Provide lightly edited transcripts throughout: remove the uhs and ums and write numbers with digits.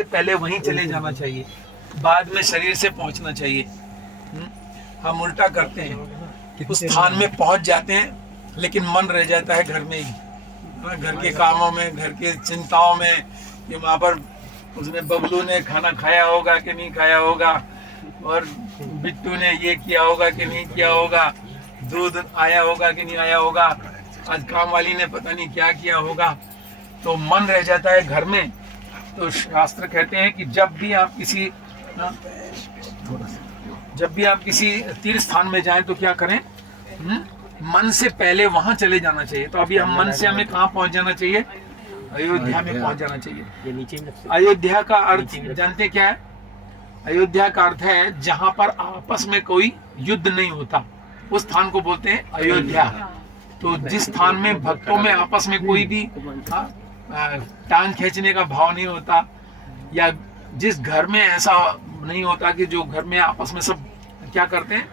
से पहले वहीं चले जाना चाहिए, बाद में शरीर से पहुंचना चाहिए। हम उल्टा करते हैं, उस स्थान में पहुंच जाते हैं लेकिन मन रह जाता है घर में ही, घर के कामों में, घर के चिंताओं में कि वहाँ पर उसने बबलू ने खाना खाया होगा कि नहीं खाया होगा, और बिट्टू ने ये किया होगा कि नहीं किया होगा, दूध आया होगा कि नहीं आया होगा, आज काम वाली ने पता नहीं क्या किया होगा, तो मन रह जाता है घर में। तो शास्त्र कहते हैं कि जब भी आप किसी तीर्थ स्थान में जाएं तो क्या करें, मन से पहले वहां चले जाना चाहिए। तो अभी हम मन से हमें कहाँ पहुंच जाना चाहिए, अयोध्या में पहुंच जाना चाहिए। अयोध्या का अर्थ जानते क्या है? अयोध्या का अर्थ है जहां पर आपस में कोई युद्ध नहीं होता, उस स्थान को बोलते हैं अयोध्या। तो जिस स्थान में भक्तों में आपस में कोई भी टांग खींचने का भाव नहीं होता, या जिस घर में ऐसा नहीं होता कि जो घर में आपस में सब क्या करते हैं,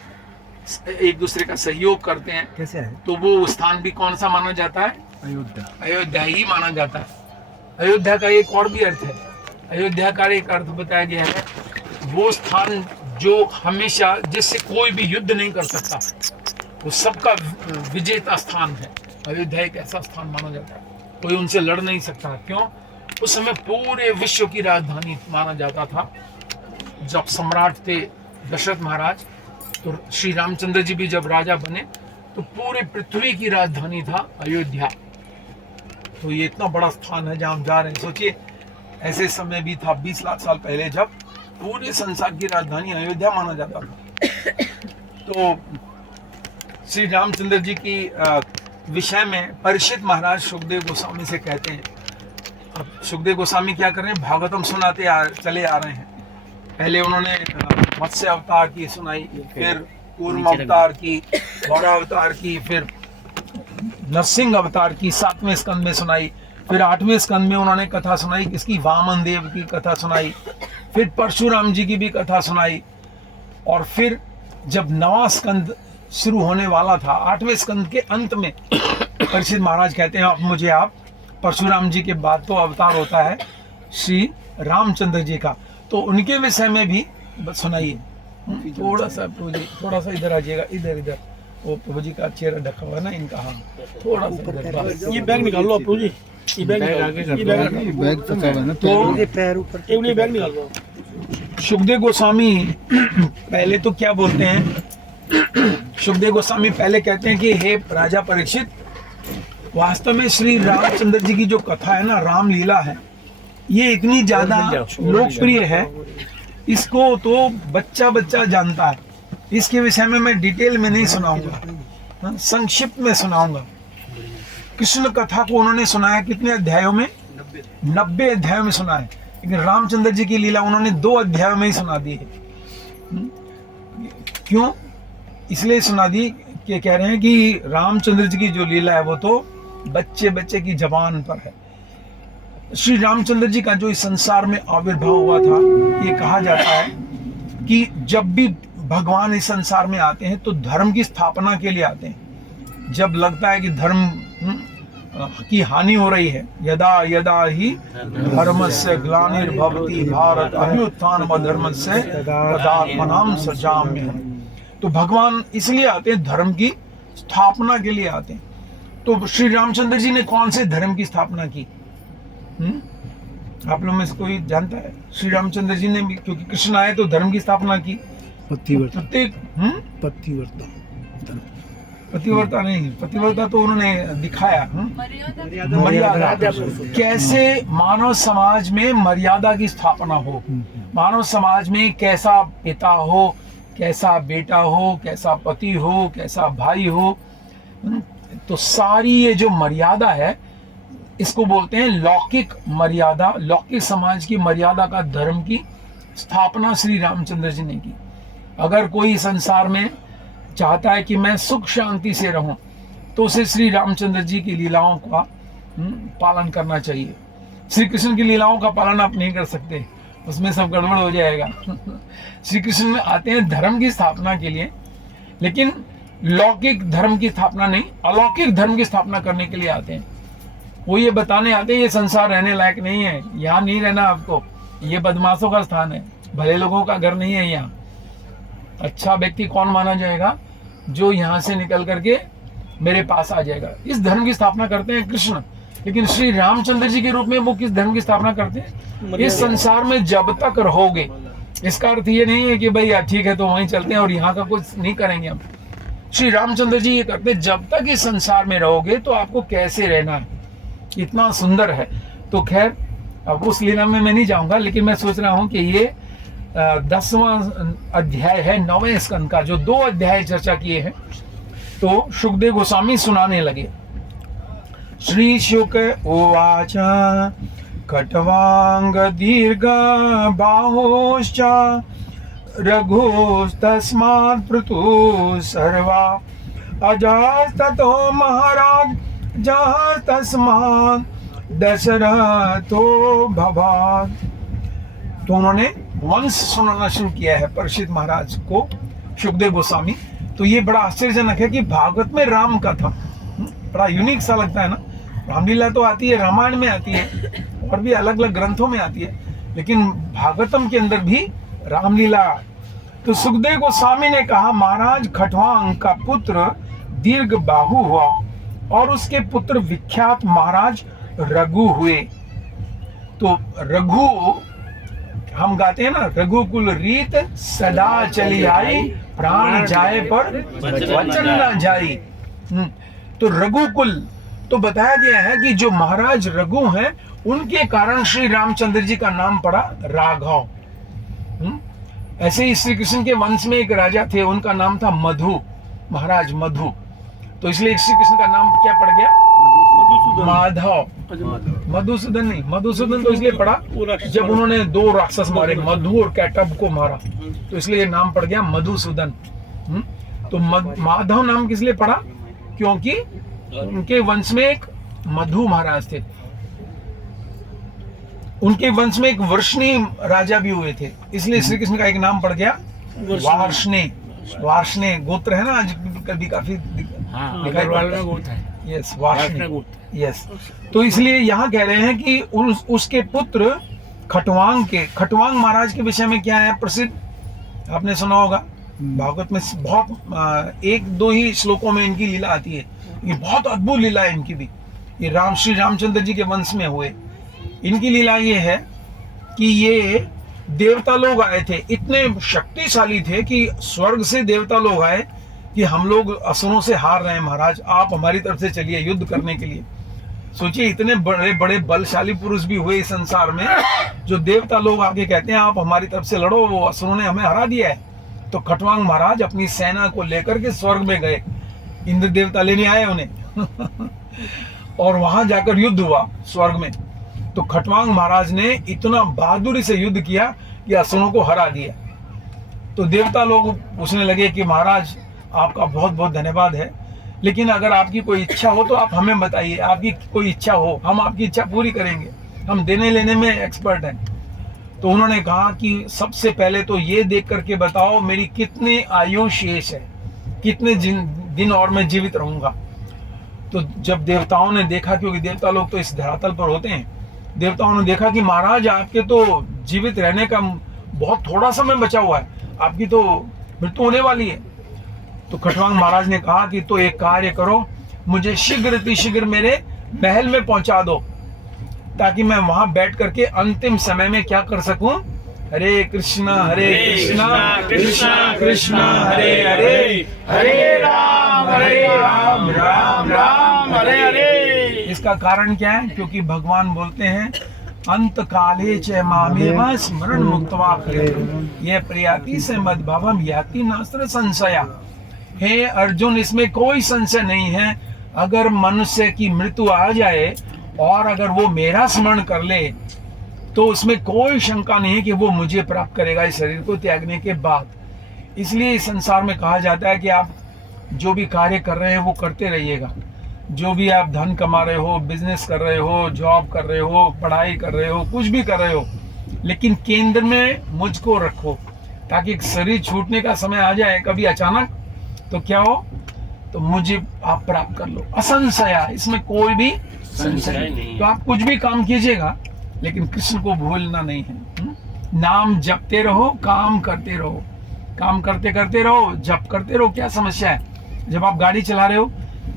एक दूसरे का सहयोग करते हैं, कैसे है? तो वो स्थान भी कौन सा माना जाता है? अयोध्या ही माना जाता है। अयोध्या का एक और भी अर्थ है, अयोध्या का एक अर्थ बताया गया है, वो स्थान जो हमेशा, जिससे कोई भी युद्ध नहीं कर सकता, वो सबका विजेता स्थान है। अयोध्या एक ऐसा स्थान माना जाता है, कोई उनसे लड़ नहीं सकता। क्यों? उस समय पूरे विश्व की राजधानी माना जाता था। जब सम्राट थे दशरथ महाराज, तो श्री रामचंद्र जी भी जब राजा बने तो पूरे पृथ्वी की राजधानी था अयोध्या। तो ये इतना बड़ा स्थान है जहां हम जा रहे हैं। सोचिए, ऐसे समय भी था 20 लाख साल पहले जब पूरे संसार की राजधानी अयोध्या माना जाता था। तो श्री रामचंद्र जी की विषय में परीक्षित महाराज सुखदेव गोस्वामी से कहते हैं। अब सुखदेव गोस्वामी क्या कर रहे हैं, भागवतम सुनाते चले आ रहे हैं। पहले उन्होंने मत्स्य अवतार की सुनाई, फिर कूर्म अवतार की, घोड़ा अवतार की, फिर नरसिंह अवतार की 7वें स्कंद में सुनाई, फिर 8वें स्कंद में उन्होंने कथा सुनाई किसकी, वामन देव की कथा सुनाई, फिर परशुराम जी की भी कथा सुनाई, और फिर जब 9वां स्कंद शुरू होने वाला था, 8वें स्कंद के अंत में परीक्षित महाराज कहते हैं, अब मुझे आप परशुराम जी के बाद तो अवतार होता है श्री रामचंद्र जी का, तो उनके विषय में भी सुनाइए। थोड़ा सा इधर आ जाइएगा, इधर वो प्रभु जी का चेहरा ढका हुआ है ना इनका, हाँ थोड़ा सा ये बैग निकाल लो प्रभु जी, ये बैग आगे कर लो, बैग फंसा हुआ है ना, तो पैर ऊपर, ये बैग निकाल लो। सुखदेव गोस्वामी पहले तो क्या बोलते हैं, सुखदेव गोस्वामी पहले कहते हैं कि हे राजा परीक्षित, वास्तव में श्री रामचंद्र जी की जो कथा है ना, रामलीला है, ये इतनी ज्यादा लोकप्रिय है, इसको तो बच्चा बच्चा जानता है। इसके विषय में मैं डिटेल में नहीं सुनाऊंगा, संक्षिप्त में सुनाऊंगा। कृष्ण कथा को उन्होंने सुनाया कितने अध्यायों में, 90 अध्यायों में सुना है, लेकिन रामचंद्र जी की लीला उन्होंने 2 अध्यायों में ही सुना दी है। क्यों? इसलिए सुना दी कि कह रहे हैं कि रामचंद्र जी की जो लीला है वो तो बच्चे बच्चे की जबान पर है। श्री रामचंद्र जी का जो इस संसार में आविर्भाव हुआ था, ये कहा जाता है कि जब भी भगवान इस संसार में आते हैं तो धर्म की स्थापना के लिए आते हैं। जब लगता है कि धर्म की हानि हो रही है, यदा यदा ही धर्मस्य ग्लानिर्भवति भारत अभ्युत्थानमधर्मस्य तदात्मनां सृजाम्यहम्। तो भगवान इसलिए आते हैं, धर्म की स्थापना के लिए आते हैं। तो श्री रामचंद्र जी ने कौन से धर्म की स्थापना की? आप लोग में से कोई जानता है? श्री रामचंद्र जी ने भी, क्योंकि कृष्ण आए तो धर्म की स्थापना की। पतिव्रता नहीं, पतिव्रता तो उन्होंने दिखाया। मर्यादा, कैसे मानव समाज में मर्यादा की स्थापना हो, मानव समाज में कैसा पिता हो, कैसा बेटा हो, कैसा पति हो, कैसा भाई हो, तो सारी ये जो मर्यादा है, इसको बोलते हैं लौकिक मर्यादा। लौकिक समाज की मर्यादा का धर्म की स्थापना श्री रामचंद्र जी ने की। अगर कोई संसार में चाहता है कि मैं सुख शांति से रहूं, तो उसे श्री रामचंद्र जी की लीलाओं का पालन करना चाहिए। श्री कृष्ण की लीलाओं का पालन आप नहीं कर सकते, उसमें सब गड़बड़ हो जाएगा। श्री कृष्ण में आते हैं धर्म की स्थापना के लिए, लेकिन लौकिक धर्म की स्थापना नहीं, अलौकिक धर्म की स्थापना करने के लिए आते हैं। वो ये बताने आते हैं ये संसार रहने लायक नहीं है, यहाँ नहीं रहना आपको, ये बदमाशों का स्थान है, भले लोगों का घर नहीं है यहाँ। अच्छा व्यक्ति कौन माना जाएगा? जो यहाँ से निकल करके मेरे पास आ जाएगा। इस धर्म की स्थापना करते हैं कृष्ण, लेकिन श्री रामचंद्र जी के रूप में वो किस धर्म की स्थापना करते हैं? इस संसार में जब तक रहोगे, इसका अर्थ ये नहीं है कि भाई ठीक है तो वहीं चलते हैं और यहाँ का कुछ नहीं करेंगे हम। श्री रामचंद्र जी ये करते हैं, जब तक इस संसार में रहोगे तो आपको कैसे रहना है, इतना सुंदर है। तो खैर अब उस लीला में मैं नहीं जाऊंगा, लेकिन मैं सोच रहा हूं कि ये 10वां अध्याय है 9वें स्कंद का, जो 2 अध्याय चर्चा किए हैं। तो शुकदेव गोस्वामी सुनाने लगे। श्री शुक उवाच खट्वांग दीर्घ बाहोश्च रघुस्तस्मात् पृथु सर्वा अजास्ततो महाराज जहाँ तस्मात् दशरथो भवान। तो उन्होंने वंश सुनाना शुरू किया है परीक्षित महाराज को, शुकदेव गोस्वामी। तो ये बड़ा आश्चर्यजनक है कि भागवत में राम का था, बड़ा यूनिक सा लगता है ना। रामलीला तो आती है, रामायण में आती है और भी अलग अलग ग्रंथों में आती है, लेकिन भागवतम के अंदर भी रामलीला। तो सुखदेव गोस्वामी ने कहा, महाराज खट्वांग का पुत्र दीर्घ बाहु हुआ और उसके पुत्र विख्यात महाराज रघु हुए। तो रघु हम गाते हैं ना, रघुकुल रीत सदा चली आई, प्राण जाए पर वचन ना जाई। तो रघुकुल, तो बताया गया है कि जो महाराज रघु हैं उनके कारण श्री रामचंद्र जी का नाम पड़ा राघव। ऐसे ही श्री कृष्ण के वंश में एक राजा थे, उनका नाम था मधु, महाराज मधु। तो इसलिए श्री कृष्ण का नाम क्या पड़ गया? माधव। मधुसूदन नहीं, मधुसूदन तो इसलिए पड़ा जब उन्होंने 2 राक्षस मारे, मधु और कैटब को मारा, तो इसलिए नाम पड़ गया मधुसूदन। तो माधव नाम किस लिए पड़ा? क्योंकि उनके वंश में एक मधु महाराज थे, उनके वंश में एक वर्षणी राजा भी हुए थे, इसलिए श्री कृष्ण का एक नाम पड़ गया वार्ष्णे। वार्ष्णे गोत्र है ना, आज कभी काफी गोत्र है। Yes, Varshney, yes. तो इसलिए यहाँ कह रहे हैं कि उसके पुत्र खट्वांग के, खट्वांग महाराज के विषय में क्या है प्रसिद्ध, आपने सुना होगा भागवत में। बहुत 1-2 ही श्लोकों में इनकी लीला आती है। ये बहुत अद्भुत लीला है इनकी भी। ये श्री रामचंद्र जी के वंश में हुए। इनकी लीला ये है कि ये देवता लोग आए थे, इतने शक्तिशाली थे कि स्वर्ग से देवता लोग आए कि हम लोग असुरों से हार रहे हैं महाराज, आप हमारी तरफ से चलिए युद्ध करने के लिए। सोचिए, इतने बड़े बड़े बलशाली पुरुष भी हुए इस संसार में, जो देवता लोग आके कहते हैं आप हमारी तरफ से लड़ो, वो असुरों ने हमें हरा दिया है। तो खट्वांग महाराज अपनी सेना को लेकर के स्वर्ग में गए, इंद्र देवता लेने आए उन्हें और वहां जाकर युद्ध हुआ स्वर्ग में। तो खट्वांग महाराज ने इतना बहादुरी से युद्ध किया कि असुरों को हरा दिया। तो देवता लोग पूछने लगे कि महाराज आपका बहुत बहुत धन्यवाद है, लेकिन अगर आपकी कोई इच्छा हो तो आप हमें बताइए, आपकी कोई इच्छा हो, हम आपकी इच्छा पूरी करेंगे, हम देने लेने में एक्सपर्ट हैं। तो उन्होंने कहा कि सबसे पहले तो ये देख करके बताओ मेरी कितनी आयु शेष है, कितने दिन और मैं जीवित रहूंगा। तो जब देवताओं ने देखा, क्योंकि देवता लोग तो इस धरातल पर होते हैं, देवताओं ने देखा कि महाराज आपके तो जीवित रहने का बहुत थोड़ा समय बचा हुआ है, आपकी तो मृत्यु होने वाली है। तो खट्वांग महाराज ने कहा कि तो एक कार्य करो, मुझे शीघ्र मेरे महल में पहुंचा दो, ताकि मैं वहां बैठ करके अंतिम समय में क्या कर सकूं, हरे कृष्णा कृष्णा कृष्णा हरे हरे, हरे राम राम राम हरे हरे। इसका कारण क्या है? क्योंकि भगवान बोलते हैं अंत काले च मामेव स्मरण मुक्त्वा ये प्रयाति से मद्भावम याति नास्त्र संशया। हे अर्जुन, इसमें कोई संशय नहीं है, अगर मनुष्य की मृत्यु आ जाए और अगर वो मेरा स्मरण कर ले तो उसमें कोई शंका नहीं है कि वो मुझे प्राप्त करेगा इस शरीर को त्यागने के बाद। इसलिए इस संसार में कहा जाता है कि आप जो भी कार्य कर रहे हैं वो करते रहिएगा। जो भी आप धन कमा रहे हो, बिजनेस कर रहे हो, जॉब कर रहे हो, पढ़ाई कर रहे हो, कुछ भी कर रहे हो, लेकिन केंद्र में मुझको रखो, ताकि शरीर छूटने का समय आ जाए कभी अचानक तो क्या हो, तो मुझे आप प्राप्त कर लो। असंशया, इसमें कोई भी संशय नहीं। तो आप कुछ भी काम कीजिएगा लेकिन कृष्ण को भूलना नहीं है। नाम जपते रहो, काम करते रहो, काम करते करते रहो, जप करते रहो। क्या समस्या है? जब आप गाड़ी चला रहे हो,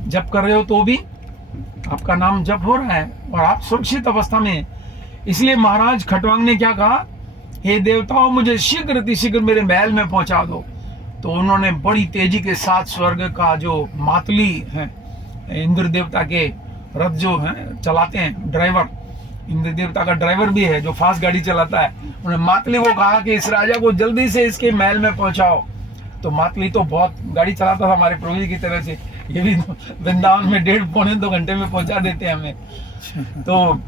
जप कर रहे हो, तो भी आपका नाम जप हो रहा है और आप सुरक्षित अवस्था में हैं। इसलिए महाराज खटवांग ने क्या कहा, हे देवताओं, मुझे शीघ्र अतिशीघ्र मेरे महल में पहुंचा दो। तो उन्होंने बड़ी तेजी के साथ स्वर्ग का जो मातली है, इंद्र देवता के रथ जो है चलाते हैं, ड्राइवर, इंद्र देवता का ड्राइवर भी है जो फास्ट गाड़ी चलाता है, उन्होंने मातली को कहा कि इस राजा को जल्दी से इसके महल में पहुंचाओ। तो मातली तो बहुत गाड़ी चलाता था हमारे प्रभु जी की तरह से, ये भी वृंदावन में 1.5-2 घंटे में पहुंचा देते हैं हमें। तो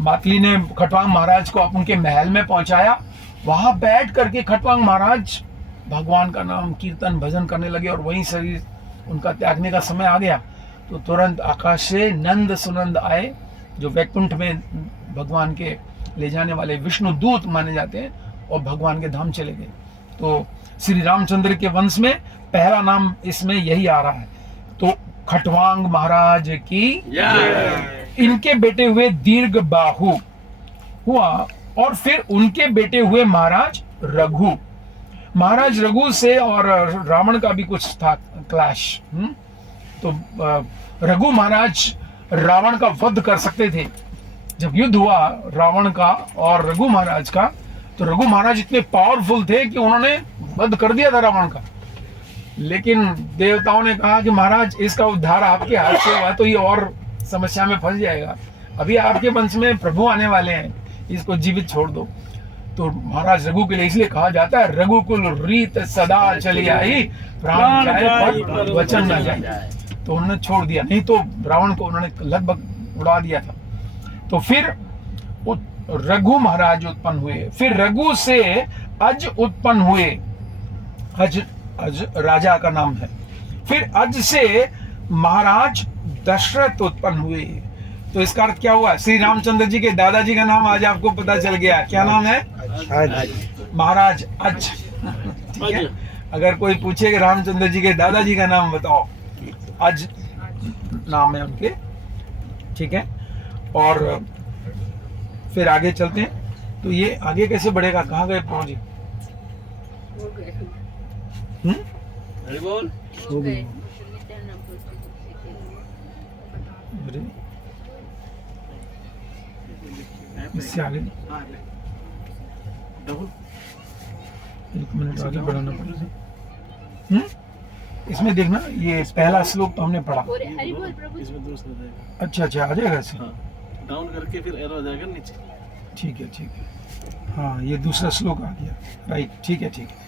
मातली ने खटवांग महाराज को उनके महल में पहुंचाया। वहां बैठ करके खटवांग महाराज भगवान का नाम कीर्तन भजन करने लगे और वहीं शरीर उनका त्यागने का समय आ गया। तो तुरंत आकाश से नंद सुनंद आए, जो वैकुंठ में भगवान के ले जाने वाले विष्णु दूत माने जाते हैं, और भगवान के धाम चले गए। तो श्री रामचंद्र के वंश में पहला नाम इसमें यही आ रहा है। तो खटवांग महाराज की इनके बेटे हुए दीर्घ बाहु हुआ, और फिर उनके बेटे हुए महाराज रघु। महाराज रघु से और रावण का भी कुछ था क्लैश। तो रघु महाराज रावण का वध कर सकते थे। जब युद्ध हुआ रावण का और रघु महाराज का, तो रघु महाराज इतने पावरफुल थे कि उन्होंने वध कर दिया था रावण का। लेकिन देवताओं ने कहा कि महाराज इसका उद्धार आपके हाथ से हुआ तो ये और समस्या में फंस जाएगा, अभी आपके वंश में प्रभु आने वाले हैं, इसको जीवित छोड़ दो। तो महाराज रघु के लिए इसलिए कहा जाता है, रघुकुल रीत सदा चली आई, प्राण जाए पर वचन न जाए। तो उन्होंने छोड़ दिया, नहीं तो रावण को उन्होंने लगभग उड़ा दिया था। तो फिर रघु महाराज उत्पन्न हुए, फिर रघु से अज उत्पन्न हुए, अज राजा का नाम है। फिर अज से महाराज दशरथ उत्पन्न हुए। तो इसका अर्थ क्या हुआ? श्री रामचंद्र जी के दादाजी का नाम आज आपको पता चल गया। क्या नाम है? महाराज अज। ठीक है, अगर कोई पूछे कि रामचंद्र जी के दादाजी का नाम बताओ, अज नाम है उनके। ठीक है, और फिर आगे चलते हैं। तो ये आगे कैसे बढ़ेगा? कहाँ गए प्रभु जी? इससे आगे 1 मिनट आगे बढ़ाना पड़ेगा। इसमें देखना, ये पहला श्लोक तो हमने पढ़ा। अच्छा अच्छा, आ जाएगा ऐसे। डाउन करके फिर एरो आ जाएगा नीचे। ठीक है ठीक है, हाँ ये दूसरा श्लोक आ गया, राइट। ठीक है ठीक है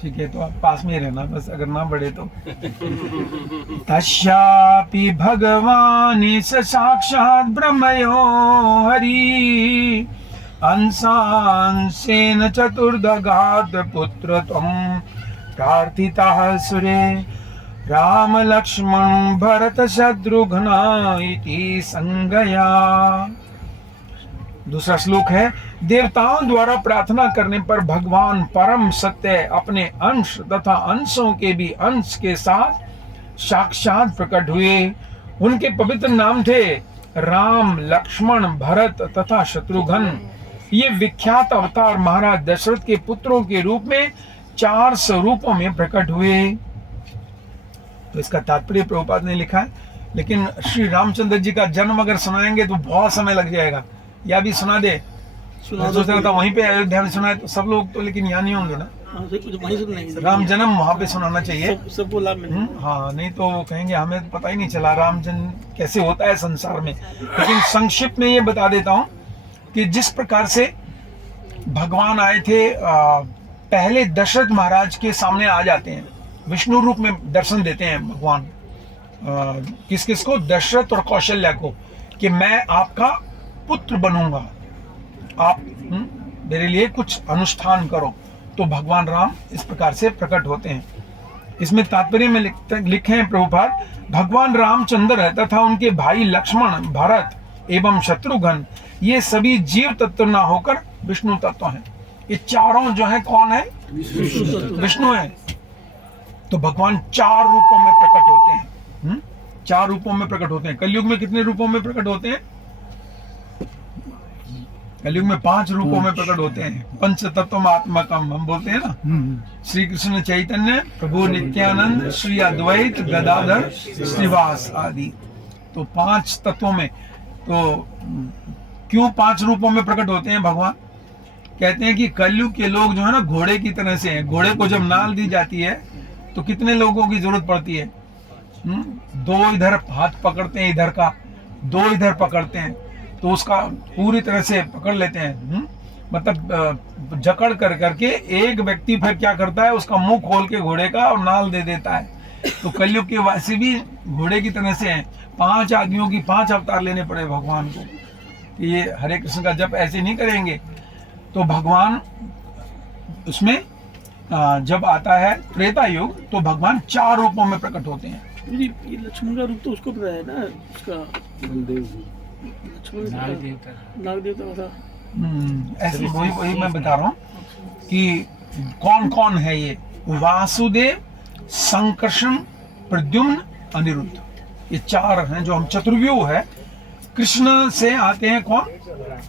ठीक है, तो आप पास में ही रहना बस, अगर ना बढ़े तो। तस्यापि भगवान स साक्षात् ब्रह्मयो हरि अंशांशेन चतुर्दगात् पुत्र त्वं प्रार्थितः सुरे राम लक्ष्मण भरत शत्रुघ्न इति संज्ञया। दूसरा श्लोक है, देवताओं द्वारा प्रार्थना करने पर भगवान परम सत्य अपने अंश तथा अंशों के भी अंश के साथ साक्षात प्रकट हुए। उनके पवित्र नाम थे राम, लक्ष्मण, भरत तथा शत्रुघ्न। ये विख्यात अवतार महाराज दशरथ के पुत्रों के रूप में 4 स्वरूपों में प्रकट हुए। तो इसका तात्पर्य प्रभुपाद ने लिखा है, लेकिन श्री रामचंद्र जी का जन्म अगर सुनाएंगे तो बहुत समय लग जाएगा। या भी सुना दे, सोच रहा था वहीं पे अयोध्या में सुनाए तो सब लोग तो, लेकिन यहाँ नहीं होंगे ना। राम जन्म वहां पे सुनाना चाहिए सबको लाभ मिलेगा। हाँ, नहीं तो कहेंगे हमें पता ही नहीं चला राम जन्म कैसे होता है संसार में। लेकिन संक्षिप्त में ये बता देता हूँ कि जिस प्रकार से भगवान आए थे, पहले दशरथ महाराज के सामने आ जाते हैं, विष्णु रूप में दर्शन देते हैं भगवान। किस किस को? दशरथ और कौशल्या को, कि मैं आपका पुत्र बनूंगा, आप मेरे लिए कुछ अनुष्ठान करो। तो भगवान राम इस प्रकार से प्रकट होते हैं। इसमें तात्पर्य में लिखे हैं प्रभुपाद, भगवान रामचंद्र तथा उनके भाई लक्ष्मण, भरत एवं शत्रुघ्न ये सभी जीव तत्व ना होकर विष्णु तत्व हैं। ये चारों जो हैं कौन है? विष्णु है। तो भगवान 4 रूपों में प्रकट होते हैं। 4 रूपों में प्रकट होते हैं। कलयुग में कितने रूपों में प्रकट होते हैं? कलयुग में 5 रूपों में प्रकट होते हैं। पंच तत्वमात्मकम हम बोलते हैं ना, श्री कृष्ण चैतन्य, प्रभु नित्यानंद, श्री अद्वैत गदाधर श्रीवास आदि। तो 5 तत्वों में, तो क्यों 5 रूपों में प्रकट होते हैं भगवान? कहते हैं कि कलयुग के लोग जो है ना घोड़े की तरह से हैं। घोड़े को जब नाल दी जाती है तो कितने लोगों की जरूरत पड़ती है? 2 इधर हाथ पकड़ते हैं, इधर का 2 इधर पकड़ते हैं, तो उसका पूरी तरह से पकड़ लेते हैं। मतलब जकड़ कर करके एक व्यक्ति फिर क्या करता है, उसका मुंह खोल के घोड़े का और नाल दे देता है। तो कलयुग के वासी भी घोड़े की तरह से हैं। 5 आदमियों की 5 अवतार लेने पड़े भगवान को। ये हरे कृष्ण का जप ऐसे नहीं करेंगे। तो भगवान उसमें जब आता है त्रेता युग, तो भगवान 4 रूपों में प्रकट होते हैं। ये लक्ष्मण का रूप तो उसको पता है ना, उसका लक्ष्मण नाग देवता का था। ऐसे वही मैं बता रहा हूँ कि कौन कौन है ये। वासुदेव, संकर्षण, प्रद्युम्न, अनिरुद्ध, ये 4 हैं जो हम चतुर्व्यूह है। कृष्ण से आते हैं कौन?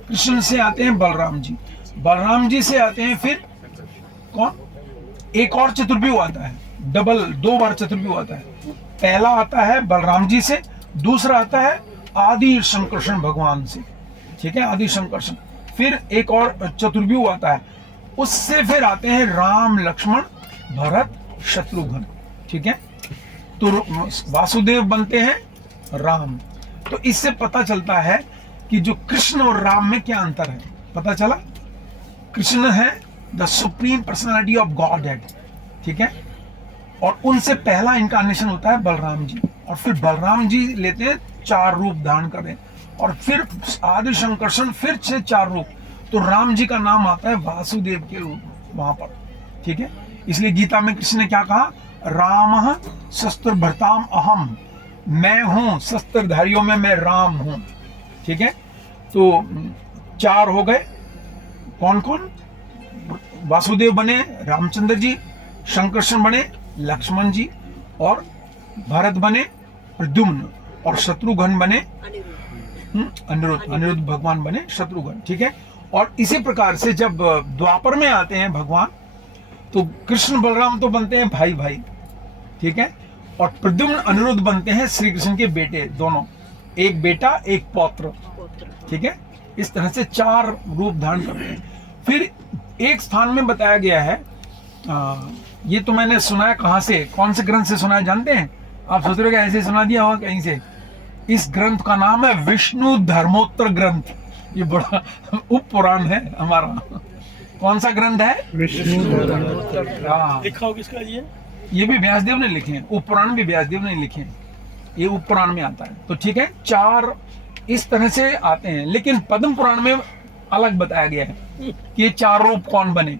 कृष्ण से आते हैं बलराम जी। बलराम जी से आते हैं फिर कौन? एक और चतुर्व्यूह आता है, डबल 2 बार चतुर्व्यूह आता है। पहला आता है बलराम जी से, दूसरा आता है आदि संकर्षण भगवान से। ठीक है, आदि संकर्षण। फिर एक और चतुर्व्यूह आता है, उससे फिर आते हैं राम, लक्ष्मण, भरत, शत्रुघ्न। ठीक है, तो वासुदेव बनते हैं राम। तो इससे पता चलता है कि जो कृष्ण और राम में क्या अंतर है। पता चला? कृष्ण है the supreme personality of God head. ठीक है, और उनसे पहला इनकारनेशन होता है बलराम जी, और फिर बलराम जी लेते हैं 4 रूप धारण करें, और फिर आदि संकर्षण फिर से 4 रूप। तो राम जी का नाम आता है वासुदेव के रूप वहां पर। ठीक है, इसलिए गीता में कृष्ण ने क्या कहा? राम शस्त्र भरताम अहम, मैं हूं शस्त्रधारियों में मैं राम हूं। ठीक है, तो 4 हो गए। कौन कौन? वासुदेव बने रामचंद्र जी, संकर्षण बने लक्ष्मण जी, और भरत बने प्रद्युम्न, और शत्रुघ्न बने अनिरुद्ध भगवान बने शत्रुघ्न। ठीक है, और इसी प्रकार से जब द्वापर में आते हैं भगवान, तो कृष्ण बलराम तो बनते हैं भाई भाई। ठीक है, और प्रद्युम्न अनिरुद्ध बनते हैं श्री कृष्ण के बेटे दोनों, एक बेटा एक पौत्र। ठीक है, इस तरह से 4 रूप धारण करते हैं। फिर एक स्थान में बताया गया है, ये तो मैंने सुना है, कहां से, कौन से ग्रंथ से सुना है जानते हैं? आप सोच रहे हो कि ऐसे सुना दिया होगा कहीं से। इस ग्रंथ का नाम है विष्णु धर्मोत्तर ग्रंथ। ये बड़ा उप पुराण है हमारा। कौन सा ग्रंथ है? विष्णु लिखा हो किसका ये भी व्यासदेव ने लिखे हैं। उप पुराण भी व्यासदेव ने लिखे हैं, ये उप पुराण में आता है। तो ठीक है, 4 इस तरह से आते हैं। लेकिन पद्म पुराण में अलग बताया गया है कि ये 4 रूप कौन बने।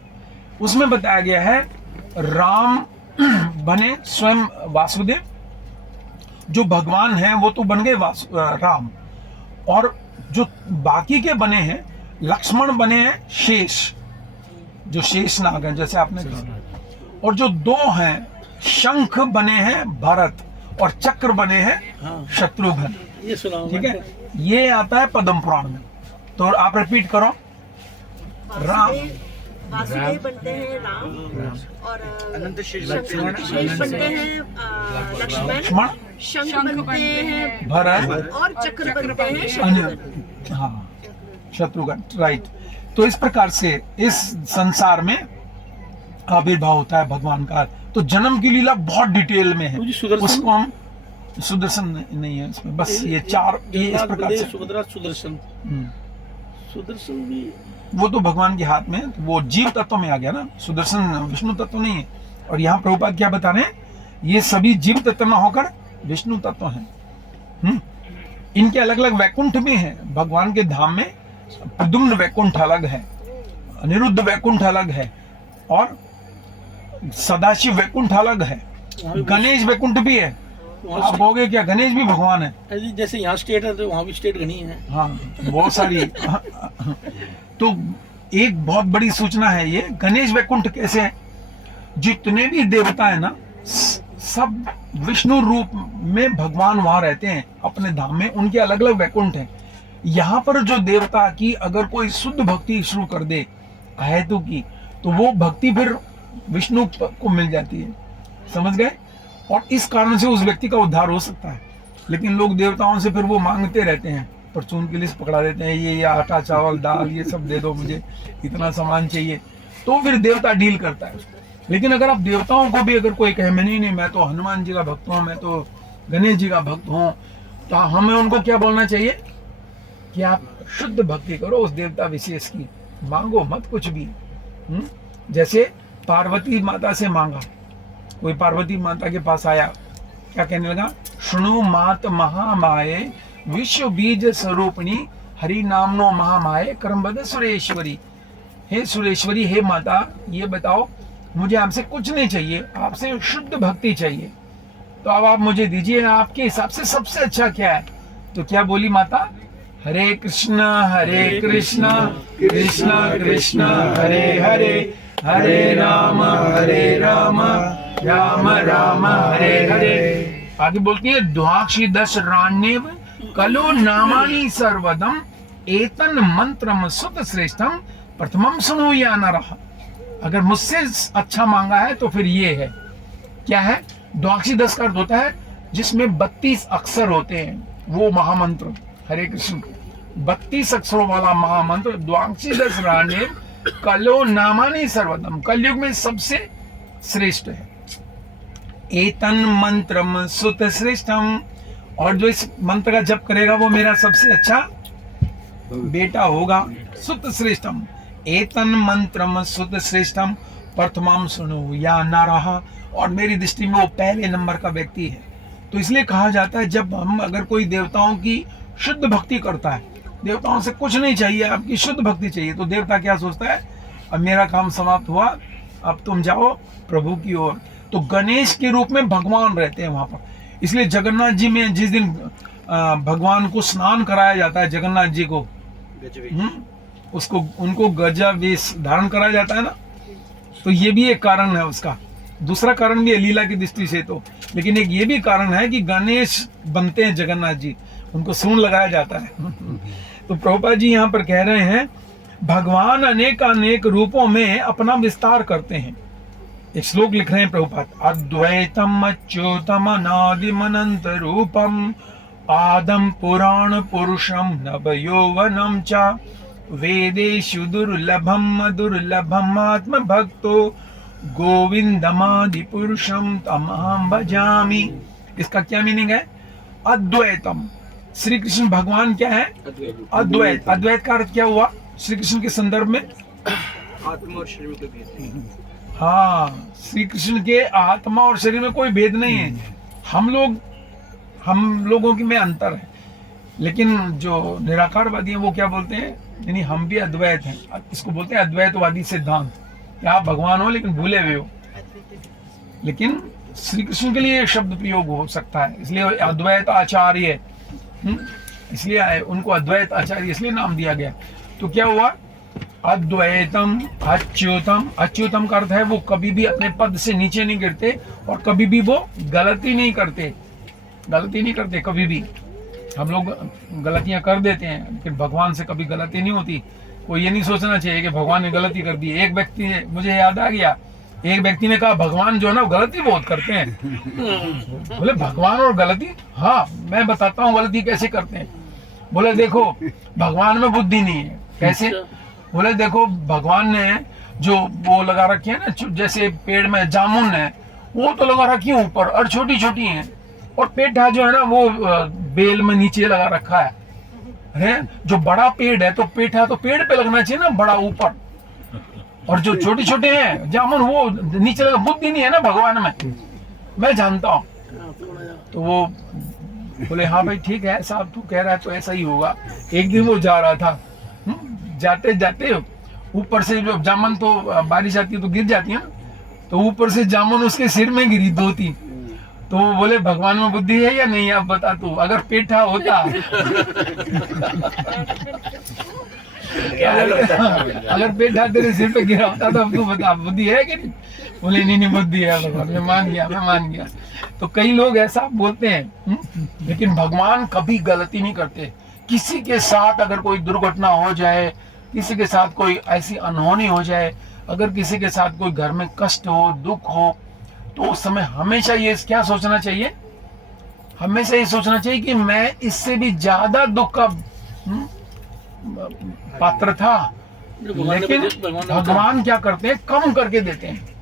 उसमें बताया गया है राम बने स्वयं वासुदेव, जो भगवान हैं वो तो बन गए राम, और जो बाकी के बने हैं, लक्ष्मण बने हैं शेष, जो शेष नाग हैं जैसे आपने कहा, और जो 2 हैं शंख बने हैं भरत, और चक्र बने हैं शत्रुघ्न। ये सुना। ठीक है, ये आता है पद्म पुराण में। तो आप रिपीट करो। राम, वासुदेव बनते हैं राम, और अनंत शेष बनते हैं लक्ष्मण, शंख बनते हैं भरत, और चक्र बनते हैं शत्रुघ्न। हाँ, शत्रुघ्न, राइट। तो इस प्रकार से इस संसार में आविर्भाव होता है भगवान का। तो जन्म की लीला बहुत डिटेल में है, उसको हम सुदर्शन नहीं है इसमें, बस ये 4 ये इस प्रकार से। सुदर्शन सुदर्शन भी वो तो भगवान के हाथ में, वो जीव तत्व में आ गया ना, सुदर्शन विष्णु तत्व नहीं है। और यहाँ प्रभुपाद क्या बता रहे हैं, ये सभी जीव तत्व में होकर विष्णु तत्व हैं। इनके अलग अलग वैकुंठ भी हैं भगवान के धाम में। प्रद्युम्न वैकुंठ अलग है, अनिरुद्ध वैकुंठ अलग है, और सदाशिव वैकुंठ अलग है, गणेश वैकुंठ भी है। आप कहोगे क्या गणेश भी भगवान है? जैसे यहाँ स्टेट है तो वहाँ भी स्टेट गणी है। हाँ, बहुत सारी। तो एक बहुत बड़ी सूचना है ये, गणेश वैकुंठ कैसे है? जितने भी देवता है ना, सब विष्णु रूप में भगवान वहां रहते हैं अपने धाम में, उनके अलग अलग वैकुंठ हैं। यहाँ पर जो देवता की अगर कोई शुद्ध भक्ति शुरू कर दे अहेतु की, तो वो भक्ति फिर विष्णु को मिल जाती है, समझ गए। और इस कारण से उस व्यक्ति का उद्धार हो सकता है। लेकिन लोग देवताओं से फिर वो मांगते रहते हैं, परचून की लिस्ट पकड़ा देते हैं, ये आटा चावल दाल ये सब दे दो, मुझे इतना सामान चाहिए, तो फिर देवता डील करता है। लेकिन अगर आप देवताओं को भी अगर कोई कहे नहीं मैं तो हनुमान जी का भक्त हूँ, मैं तो गणेश जी का भक्त हूँ, तो हमें उनको क्या बोलना चाहिए कि आप शुद्ध भक्ति करो उस देवता विशेष की, मांगो मत कुछ भी। जैसे पार्वती माता से मांगा, कोई पार्वती माता के पास आया, क्या कहने लगा, शुणु मात महामाये विश्व बीज स्वरूपिणी हरि नामनो महामाये कर्मबद सुरेश्वरी। हे सुरेश्वरी, हे माता, ये बताओ मुझे आपसे कुछ नहीं चाहिए, आपसे शुद्ध भक्ति चाहिए, तो अब आप मुझे दीजिए, आपके हिसाब से सबसे अच्छा क्या है। तो क्या बोली माता, हरे कृष्ण कृष्ण कृष्ण हरे हरे, हरे राम राम राम हरे हरे। आगे बोलती है, द्वाक्षी दश राण्यव कलो नामानि सर्वदम एतन मंत्रम सुत श्रेष्ठम प्रथमम सुनूया नरः। अगर मुझसे अच्छा मांगा है तो फिर ये है, क्या है, द्वाक्षी दश का अर्थ होता है जिसमें 32 अक्षर होते हैं, वो महामंत्र हरे कृष्ण, 32 अक्षरों वाला महामंत्र द्वाक्षी दश राण्य कलो नामानि सर्वदम, कलयुग में सबसे श्रेष्ठ है। एतन मंत्रम सुत श्रेष्ठम, और जो इस मंत्र का जप करेगा वो मेरा सबसे अच्छा बेटा होगा, सुत श्रेष्ठम। एतन मंत्रम सुत श्रेष्ठम प्रथमम सुनो या नरः, और मेरी दृष्टि में वो पहले नंबर का व्यक्ति है। तो इसलिए कहा जाता है जब हम अगर कोई देवताओं की शुद्ध भक्ति करता है, देवताओं से कुछ नहीं चाहिए, आपकी शुद्ध भक्ति चाहिए, तो देवता क्या सोचता है, अब मेरा काम समाप्त हुआ, अब तुम जाओ प्रभु की ओर। तो गणेश के रूप में भगवान रहते हैं वहां पर। इसलिए जगन्नाथ जी में जिस दिन भगवान को स्नान कराया जाता है, जगन्नाथ जी को उसको उनको गजा वेश धारण कराया जाता है ना, तो ये भी एक कारण है उसका। दूसरा कारण भी है लीला की दृष्टि से तो, लेकिन एक ये भी कारण है कि गणेश बनते हैं जगन्नाथ जी, उनको सूंड लगाया जाता है। तो प्रभुपाद जी यहाँ पर कह रहे हैं भगवान अनेक रूपों में अपना विस्तार करते हैं। एक श्लोक लिख रहे हैं प्रभुपाद, अद्वैतम अच्युतम अनादिम अनंत रूपम आदम पुराण पुरुषम नव यौवनम च वेदेषु दुर्लभम दुर्लभम आत्म भक्तो गोविंदमादि पुरुषम तमहं भजामि। इसका क्या मीनिंग है, अद्वैतम, श्री कृष्ण भगवान क्या है, अद्वैत। अद्वैत का अर्थ क्या हुआ श्री कृष्ण के संदर्भ में, आत्मा और शरीर में कोई भेद नहीं। हाँ, श्री कृष्ण के आत्मा और शरीर में कोई भेद नहीं है। हम लोगों की में अंतर है, लेकिन जो निराकारवादी हैं वो क्या बोलते हैं, यानी हम भी अद्वैत हैं, इसको बोलते हैं अद्वैतवादी सिद्धांत, कि आप भगवान हो लेकिन भूले हुए हो। लेकिन श्री कृष्ण के लिए शब्द प्रयोग हो सकता है, इसलिए अद्वैत आचार्य, इसलिए उनको अद्वैत आचार्य इसलिए नाम दिया गया। तो क्या हुआ, अद्वैतम अच्युतम। अच्युतम का अर्थ है वो कभी भी अपने पद से नीचे नहीं गिरते और कभी भी वो गलती नहीं करते कभी भी। हम लोग गलतियां कर देते हैं, लेकिन भगवान से कभी गलती नहीं होती। कोई ये नहीं सोचना चाहिए कि भगवान ने गलती कर दी। एक व्यक्ति, मुझे याद आ गया, एक व्यक्ति ने कहा भगवान जो है ना गलती बहुत करते हैं। बोले भगवान और गलती, हाँ मैं बताता हूँ गलती कैसे करते हैं। बोले देखो भगवान में बुद्धि नहीं है। कैसे? बोले देखो भगवान ने जो वो लगा रखी है ना, जैसे पेड़ में जामुन है वो तो लगा रखी है ऊपर और छोटी छोटी है, और पेठा जो है ना वो बेल में नीचे लगा रखा है। जो बड़ा पेड़ है तो पेठा तो पेड़ पे लगना चाहिए ना, बड़ा ऊपर, और जो छोटे छोटे हैं जामुन वो नीचे लगा। बुद्धि नहीं है ना भगवान में, मैं जानता हूँ। तो वो बोले हाँ भाई ठीक है साहब, तू कह रहा है तो ऐसा ही होगा। एक दिन वो जा रहा था, जाते जाते ऊपर से जो जामुन, तो बारिश आती है तो गिर जाती है ना, तो ऊपर से जामुन उसके सिर में गिरी 2-3। तो वो बोले भगवान में बुद्धि है या नहीं, आप बता तू। अगर पेठा होता अगर पेठा तेरे सिर पे गिरा होता तो अब तू बता बुद्धि है कि नहीं। बोले नहीं बुद्धि है भगवान, मैं मान गया। तो कई लोग ऐसा बोलते हैं, लेकिन भगवान कभी गलती नहीं करते। किसी के साथ अगर कोई दुर्घटना हो जाए, किसी के साथ कोई ऐसी अनहोनी हो जाए, अगर किसी के साथ कोई घर में कष्ट हो, दुख हो, तो उस समय हमेशा ये क्या सोचना चाहिए? हमेशा ये सोचना चाहिए कि मैं इससे भी ज्यादा दुख का पात्र था, लेकिन भगवान क्या करते हैं? कम करके देते हैं।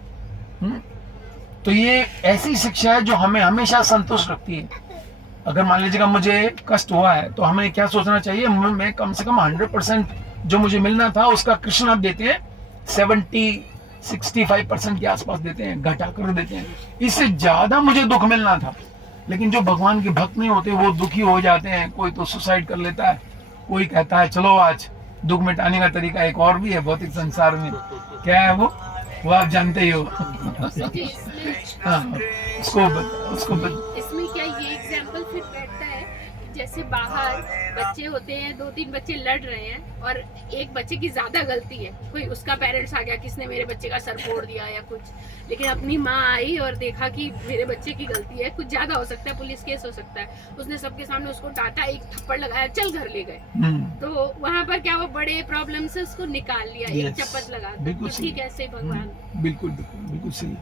तो ये ऐसी शिक्षा है जो हमें हमेशा संतुष्ट रखती है। अगर मान लीजिएगा मुझे कष्ट हुआ है, तो हमें क्या सोचना चाहिए? मैं कम से कम 100% जो मुझे मिलना था उसका कृष्ण आप देते हैं 65% के आसपास देते हैं, घटा कर देते हैं। इससे ज्यादा मुझे दुख मिलना था। लेकिन जो भगवान के भक्त नहीं होते वो दुखी हो जाते हैं। कोई तो सुसाइड कर लेता है, कोई कहता है चलो आज दुख मिटाने का तरीका एक और भी है भौतिक संसार में। क्या है वो आप जानते ही हो। हाँ, इसमें क्या ये एग्जाम्पल फिर बैठता है, जैसे बाहर बच्चे होते हैं, 2-3 बच्चे लड़ रहे हैं और एक बच्चे की ज्यादा गलती है, कोई उसका पेरेंट्स आ गया किसने मेरे बच्चे का सर फोड़ दिया या कुछ, लेकिन अपनी माँ आई और देखा कि मेरे बच्चे की गलती है, कुछ ज्यादा हो सकता है, पुलिस केस हो सकता है, उसने सबके सामने उसको डांटा, एक थप्पड़ लगाया, चल घर ले गए। तो वहाँ पर क्या वो बड़े प्रॉब्लम से उसको निकाल लिया, एक चप्पच लगा। बिल्कुल ठीक है, ऐसे भगवान बिल्कुल सही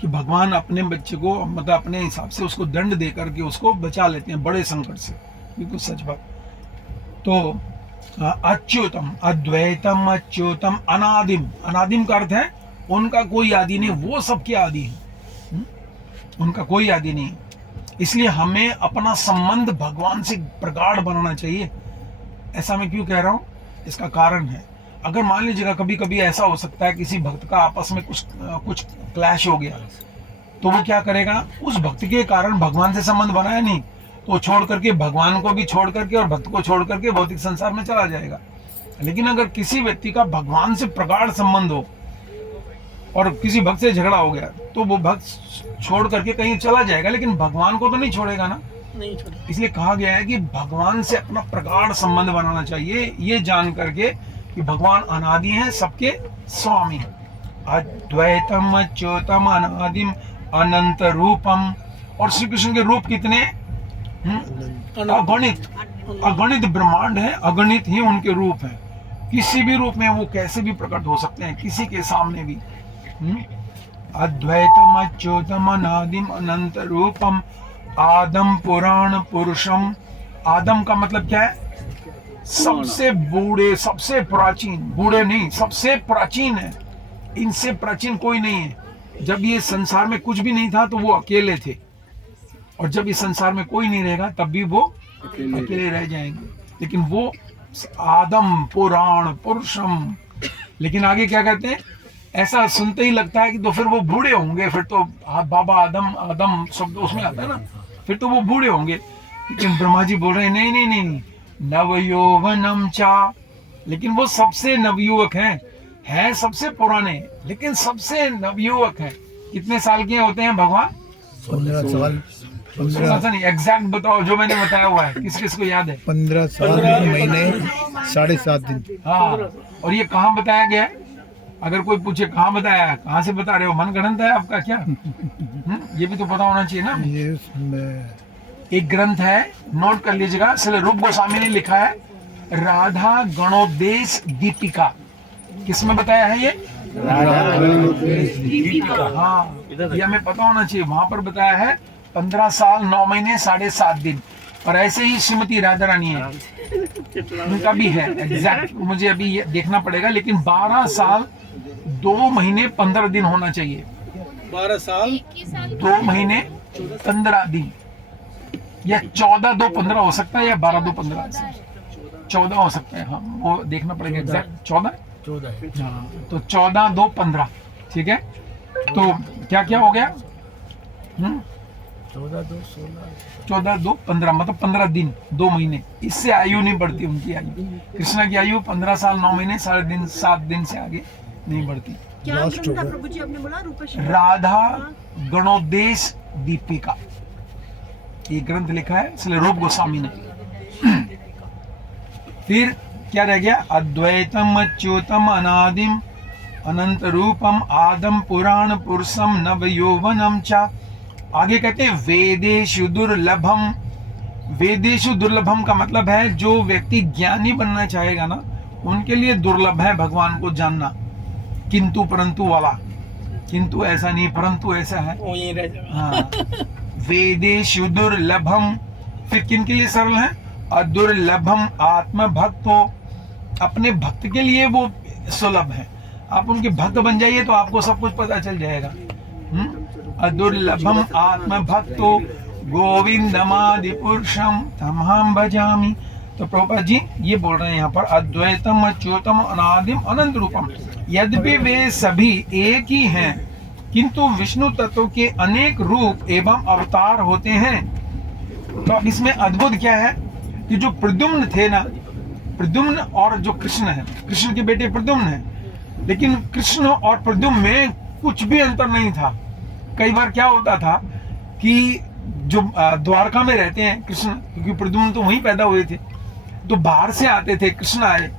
कि भगवान अपने बच्चे को मतलब अपने हिसाब से उसको दंड दे करके उसको बचा लेते हैं बड़े संकट से। बिल्कुल सच बात। तो अच्युतम, अद्वैतम, अच्युतम, अनादिम। अनादिम का अर्थ है उनका कोई आदि नहीं, वो सबके आदि है, उनका कोई आदि नहीं। इसलिए हमें अपना संबंध भगवान से प्रगाढ़ बनाना चाहिए। ऐसा मैं क्यों कह रहा हूं? इसका कारण है, अगर मान लीजिएगा कभी कभी ऐसा हो सकता है किसी भक्त का आपस में कुछ क्लैश हो गया, तो वो क्या करेगा? उस भक्त के कारण भगवान से संबंध बनाया नहीं, तो छोड़ करके भगवान को भी छोड़ करके और भक्त को छोड़ करके भौतिक संसार में चला जाएगा। लेकिन अगर किसी व्यक्ति का भगवान से प्रगाढ़ संबंध हो और किसी भक्त से झगड़ा हो गया, तो वो भक्त छोड़ करके कहीं चला जाएगा, लेकिन भगवान को तो नहीं छोड़ेगा ना। इसलिए कहा गया है कि भगवान से अपना प्रगाढ़ संबंध बनाना चाहिए, ये जान करके कि भगवान अनादि हैं, सबके स्वामी हैं। अद्वैतम, अच्युतम, अनादिम, अनंत रूपम। और श्री कृष्ण के रूप कितने? अगणित ब्रह्मांड है, अगणित ही उनके रूप हैं। किसी भी रूप में वो कैसे भी प्रकट हो सकते हैं, किसी के सामने भी। अद्वैतम, अच्युतम, अनादिम, अनंत रूपम, आदम पुराण पुरुषम। आदम का मतलब क्या है? सबसे बूढ़े, सबसे प्राचीन। बूढ़े नहीं, सबसे प्राचीन है, इनसे प्राचीन कोई नहीं है। जब ये संसार में कुछ भी नहीं था तो वो अकेले थे, और जब इस संसार में कोई नहीं रहेगा तब भी वो अकेले रह जाएंगे। लेकिन वो आदम पुराण पुरुषम। लेकिन आगे क्या कहते हैं? ऐसा सुनते ही लगता है कि तो फिर वो बूढ़े होंगे, फिर तो बाबा आदम शब्द उसमें आता है ना, फिर तो वो बूढ़े होंगे। लेकिन ब्रह्मा जी बोल रहे हैं नहीं नहीं नहीं, नवयौवनम चा। लेकिन वो सबसे नवयुवक हैं, सबसे पुराने, लेकिन सबसे नवयुवक हैं। कितने साल के होते हैं भगवान? 15 साल। 15 नहीं, एग्जैक्ट बताओ जो मैंने बताया हुआ है, किस किस को याद है? 15 साल, 2 महीने, 7.5 दिन। हाँ, और ये कहाँ बताया गया है? अगर कोई पूछे कहाँ बताया है, कहाँ से बता रहे हो, मन गणित है आपका क्या? ये भी तो पता होना चाहिए ना। ये एक ग्रंथ है, नोट कर लीजिएगा, श्री रूप गोस्वामी ने लिखा है राधा गणोदेश दीपिका। किसमें बताया है ये? हाँ, ये हमें पता होना चाहिए। वहां पर बताया है 15 साल 9 महीने 7.5 दिन। और ऐसे ही श्रीमती राधा रानी है, उनका भी है एग्जैक्ट, मुझे अभी ये देखना पड़ेगा, लेकिन 12 साल 2 महीने 15 दिन होना चाहिए। 12 साल 2 महीने 15 दिन, या 14 2 15 हो सकता है, या 12 2 15, 14 हो सकता है। हाँ, वो देखना पड़ेगा एग्जैक्ट। 14 हाँ, तो 14 2 15, ठीक है। तो क्या क्या हो गया? 14 2 15 मतलब 15 दिन 2 महीने। इससे आयु नहीं बढ़ती उनकी आयु। कृष्णा की आयु 15 साल 9 महीने 7 दिन से आगे नहीं बढ़ती। क्या ग्रंथ था प्रभु जी आपने बोला? रूपश्री राधा गणोदेश दीपिका, ये ग्रंथ लिखा है श्री रूप गोस्वामी ने। फिर क्या रह गया? अद्वैतम, अच्युतम, अनादिम, अनंत रूपम, आदम पुराण पुरुषम, नव यौवनम चा। आगे कहते हैं वेदेषु दुर्लभम वेदेशु दुर्लभम का मतलब है जो व्यक्ति ज्ञानी बनना चाहेगा ना, उनके लिए दुर्लभ है भगवान को जानना। किंतु परंतु वाला, किंतु ऐसा नहीं, परंतु ऐसा है। वो यहीं रह जाए। हाँ, वेदेशु दुर्लभम, फिर किन के लिए सरल है? अदुर्लभम आत्म भक्तो, अपने भक्त के लिए वो सुलभ है। आप उनके भक्त बन जाइए तो आपको सब कुछ पता चल जाएगा। अदुर्लभम आत्म भक्तो गोविंदमादि पुरुषम तमहम भजामि। तो प्रभुपाद जी ये बोल रहे हैं यहाँ पर, अद्वैतम अच्युतम अनादिम अनंत रूपम। यद्यपि वे सभी एक ही हैं, किंतु विष्णु तत्व के अनेक रूप एवं अवतार होते हैं। तो अब इसमें अद्भुत क्या है कि जो प्रद्युम्न थे ना, प्रद्युम्न और जो कृष्ण है, कृष्ण के बेटे प्रद्युम्न है, लेकिन कृष्ण और प्रद्युम्न में कुछ भी अंतर नहीं था। कई बार क्या होता था कि जो द्वारका में रहते हैं कृष्ण, क्योंकि प्रद्युम्न तो वहीं पैदा हुए थे, तो बाहर से आते थे, कृष्ण आए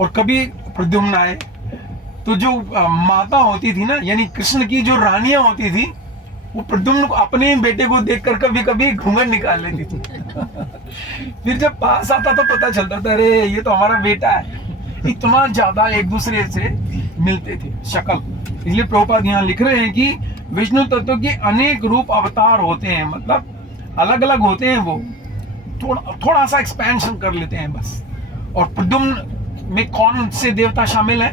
और कभी प्रद्युम्न आए, तो जो माता होती थी ना, यानी कृष्ण की जो रानियां होती थी, वो प्रद्युम्न को अपने बेटे को देखकर कभी कभी घूंघट निकाल लेती थी। फिर जब पास आता तो पता चलता था, अरे ये तो हमारा बेटा है। इतना ज्यादा एक दूसरे से मिलते थे शक्ल। इसलिए प्रभुपाद यहाँ लिख रहे हैं कि विष्णु तत्व के अनेक रूप अवतार होते हैं, मतलब अलग अलग होते हैं। वो थोड़ा सा एक्सपेंशन कर लेते हैं बस। और प्रद्युम्न में कौन से देवता शामिल है?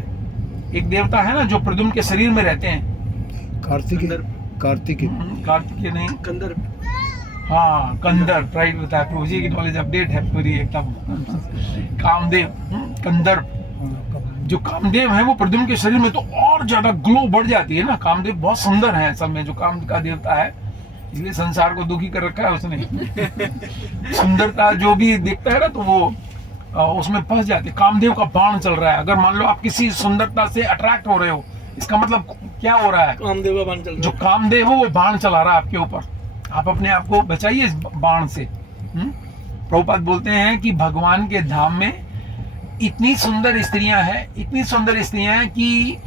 एक देवता है ना जो प्रद्युम्न के शरीर में रहते हैं, कार्तिकेय। कार्तिकेय नहीं, कंदर। हाँ कंदर, राइट बताया प्रभु जी की नॉलेज अपडेट है पूरी एकदम। कामदेव, कंदर, जो कामदेव है वो प्रद्युम्न के शरीर में तो और ज्यादा ग्लो बढ़ जाती है ना। कामदेव बहुत सुंदर है सब में, जो काम का देवता है, इसलिए संसार को दुखी कर रखा है उसने। सुंदरता जो भी देखता है ना तो वो उसमें फंस जाते। कामदेव का बाण चल रहा है। अगर मान लो आप किसी सुंदरता से अट्रैक्ट हो रहे हो, इसका मतलब क्या हो रहा है? कामदेव का बाण चल रहा है। जो कामदेव हो वो बाण चला रहा है आपके ऊपर। आप अपने आप को बचाइए इस बाण से। प्रभुपाद बोलते हैं कि भगवान के धाम में इतनी सुंदर स्त्रियां हैं, इतनी सुंदर स्त्रियां हैं कि